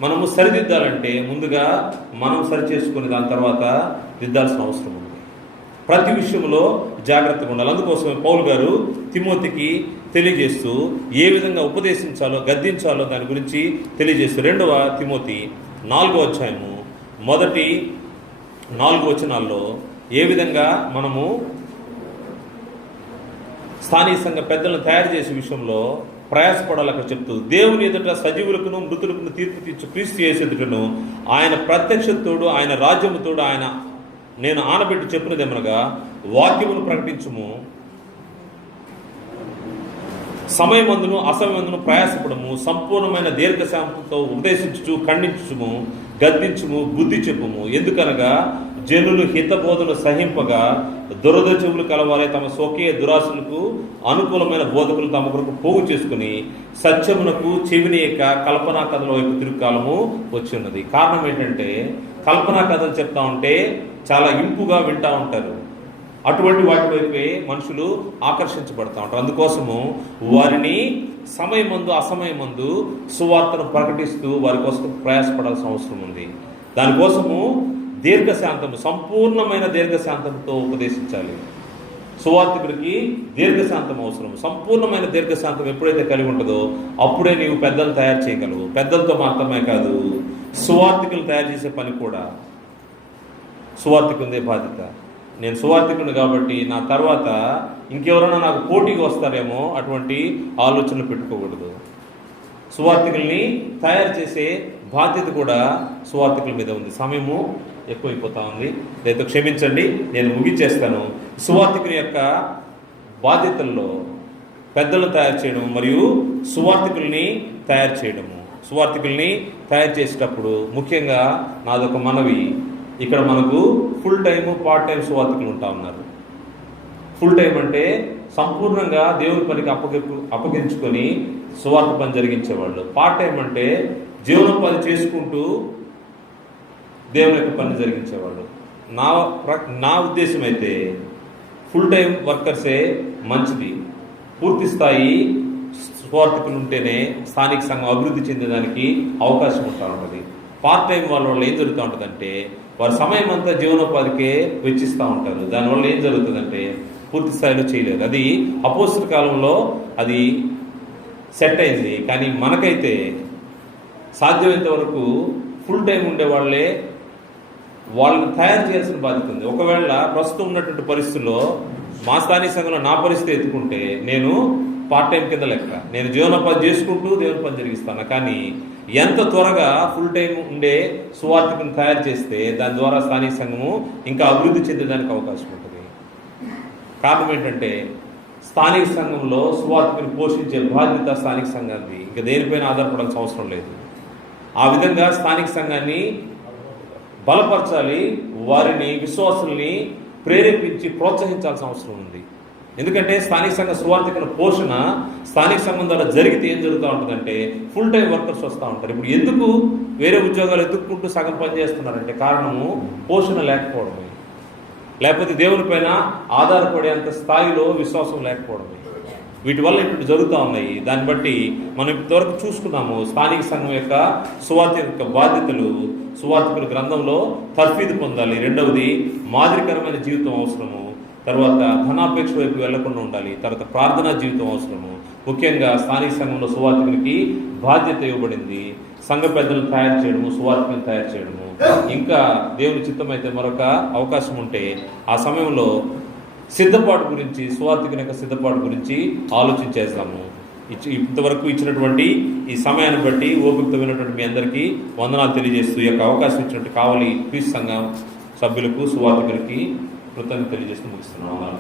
మనము సరిదిద్దాలంటే ముందుగా మనం సరిచేసుకుని దాని తర్వాత దిద్దాల్సిన అవసరం ఉంది. ప్రతి విషయంలో జాగ్రత్తగా ఉండాలి. అందుకోసమే పౌలు గారు తిమోతికి తెలియజేస్తూ ఏ విధంగా ఉపదేశించాలో గద్దించాలో దాని గురించి తెలియజేస్తూ 2వ తిమోతి 4వ అధ్యాయము మొదటి 4 వచనాల్లో ఏ విధంగా మనము స్థానిక సంఘ పెద్దలను తయారు చేసే విషయంలో ప్రయాసపడాలి అక్కడ చెప్తూ, దేవుని ఎదుట సజీవులకును మృతులకును తీర్పు తీర్చు క్రీస్తు యేసు ఎదుటను ఆయన ప్రత్యక్షతోడు ఆయన రాజ్యముతోడు ఆయన నేను ఆనబెట్టి చెప్పినదేమనగా వాక్యమును ప్రకటించుము, సమయమందును అసమయమందును ప్రయాసపడము, సంపూర్ణమైన దీర్ఘశాంతంతో ఉపదేశించుచు ఖండించుము, గద్దించుము, బుద్ధి చెప్పుము. ఎందుకనగా జనులు హితబోధను సహింపగా దురద చెవులు కలవారే తమ స్వకీయ దురాశలకు అనుకూలమైన బోధకులు తమ కొరకు పోగు చేసుకుని సత్యమునకు చెవినేక కల్పనా కథల వైపు తిరుగుకాలము వచ్చి ఉన్నది. కారణం ఏంటంటే కల్పనా కథలు చెప్తా ఉంటే చాలా ఇంపుగా వింటా ఉంటారు. అటువంటి వాటి వైపే మనుషులు ఆకర్షించబడతా ఉంటారు. అందుకోసము వారిని సమయమందు అసమయమందు సువార్తను ప్రకటిస్తూ వారి కోసం ప్రయాసపడాల్సిన అవసరం ఉంది. దానికోసము దీర్ఘశాంతము, సంపూర్ణమైన దీర్ఘశాంతంతో ఉపదేశించాలి. సువార్థికుడికి దీర్ఘశాంతం అవసరం. సంపూర్ణమైన దీర్ఘశాంతం ఎప్పుడైతే కలిగి ఉంటుందో అప్పుడే నీవు పెద్దలు తయారు చేయగలవు. పెద్దలతో మాత్రమే కాదు, సువార్థికులు తయారు చేసే పని కూడా సువార్థికుందే బాధ్యత. నేను సువార్థికుడు కాబట్టి నా తర్వాత ఇంకెవరైనా నాకు పోటీగా వస్తారేమో అటువంటి ఆలోచనలు పెట్టుకోకూడదు. సువార్థికుల్ని తయారు చేసే బాధ్యత కూడా సువార్థికుల మీద ఉంది. సమయము ఎక్కువైపోతా ఉంది, లేదా క్షమించండి, నేను ముగించేస్తాను. సువార్థికుని యొక్క బాధ్యతల్లో పెద్దలను తయారు చేయడం మరియు సువార్థికుల్ని తయారు చేయడము. సువార్థికుల్ని తయారు చేసేటప్పుడు ముఖ్యంగా నాదొక మనవి, ఇక్కడ మనకు ఫుల్ టైం పార్ట్ టైం సువార్థికులు ఉంటా ఉన్నారు. ఫుల్ టైం అంటే సంపూర్ణంగా దేవుని పనికి అప్పగించుకొని సువార్త పని జరిగించేవాళ్ళు. పార్ట్ టైం అంటే జీవనోపాధి చేసుకుంటూ దేవుని యొక్క పని జరిగించేవాళ్ళు. నా ఉద్దేశం అయితే ఫుల్ టైం వర్కర్సే మంచిది. పూర్తి స్థాయి సువార్థికులు ఉంటేనే స్థానిక సంఘం అభివృద్ధి చెందేదానికి అవకాశం ఉంటా ఉంటుంది. పార్ట్ టైం వాళ్ళు ఏం జరుగుతూ ఉంటుందంటే వారి సమయం అంతా జీవనోపాధికే వెచ్చిస్తూ ఉంటారు. దానివల్ల ఏం జరుగుతుందంటే పూర్తి స్థాయిలో చేయలేదు. అది అపోస్తల కాలంలో అది సెట్ అయింది. కానీ మనకైతే సాధ్యమైనంత వరకు ఫుల్ టైం ఉండే వాళ్ళని తయారు చేయాల్సిన బాధ్యత ఉంది. ఒకవేళ ప్రస్తుతం ఉన్నటువంటి పరిస్థితుల్లో మా స్థానిక సంఘంలో నా పరిస్థితి ఎత్తుకుంటే నేను పార్ట్ టైం కింద లెక్క, నేను జీవనోపాధి చేసుకుంటూ దేవుని పని జరిగిస్తాను. కానీ ఎంత త్వరగా ఫుల్ టైం ఉండే సువార్థికుని తయారు చేస్తే దాని ద్వారా స్థానిక సంఘము ఇంకా అభివృద్ధి చెందేదానికి అవకాశం ఉంటుంది. కారణం ఏంటంటే స్థానిక సంఘంలో సువార్థికుని పోషించే బాధ్యత స్థానిక సంఘాన్ని ఇంకా దేనిపైన ఆధారపడాల్సిన అవసరం లేదు. ఆ విధంగా స్థానిక సంఘాన్ని బలపరచాలి, వారిని విశ్వాసుల్ని ప్రేరేపించి ప్రోత్సహించాల్సిన అవసరం ఉంది. ఎందుకంటే స్థానిక సంఘ సువార్థికుల పోషణ స్థానిక సంఘం ద్వారా జరిగితే ఏం జరుగుతూ ఉంటుందంటే ఫుల్ టైం వర్కర్స్ వస్తూ ఉంటారు. ఇప్పుడు ఎందుకు వేరే ఉద్యోగాలు ఎదుర్కొంటూ సగం పని చేస్తున్నారంటే కారణము పోషణ లేకపోవడమే, లేకపోతే దేవుని పైన ఆధారపడేంత స్థాయిలో విశ్వాసం లేకపోవడమే. వీటి వల్ల ఇప్పుడు జరుగుతూ ఉన్నాయి. దాన్ని బట్టి మనం ఇంతవరకు చూసుకున్నాము స్థానిక సంఘం యొక్క సువార్థిక యొక్క బాధ్యతలు. సువార్థికుల గ్రంథంలో తర్ఫీదు పొందాలి, రెండవది మాదిరికరమైన జీవితం అవసరము, తర్వాత ధనాపేక్ష వైపు వెళ్లకుండా ఉండాలి, తర్వాత ప్రార్థనా జీవితం అవసరము. ముఖ్యంగా స్థానిక సంఘంలో సువార్థికునికి బాధ్యత ఇవ్వబడింది, సంఘ పెద్దలను తయారు చేయడము, సువార్థికులను తయారు చేయడము. ఇంకా దేవుని చిత్తమైతే మరొక అవకాశం ఉంటే ఆ సమయంలో సిద్ధపాటు గురించి, సువార్థికుని యొక్క సిద్ధపాటు గురించి ఆలోచించేస్తాము. ఇంతవరకు ఇచ్చినటువంటి ఈ సమయాన్ని బట్టి ఓపికతో విన్నటువంటి మీ అందరికీ వందనాలు తెలియజేస్తూ ఈ యొక్క అవకాశం ఇచ్చినట్టు కావలి క్రీస్తు సంఘం సభ్యులకు, సువార్థికులకి కృతజ్ఞతలు తెలియజేస్తూ ముగిస్తున్నాను.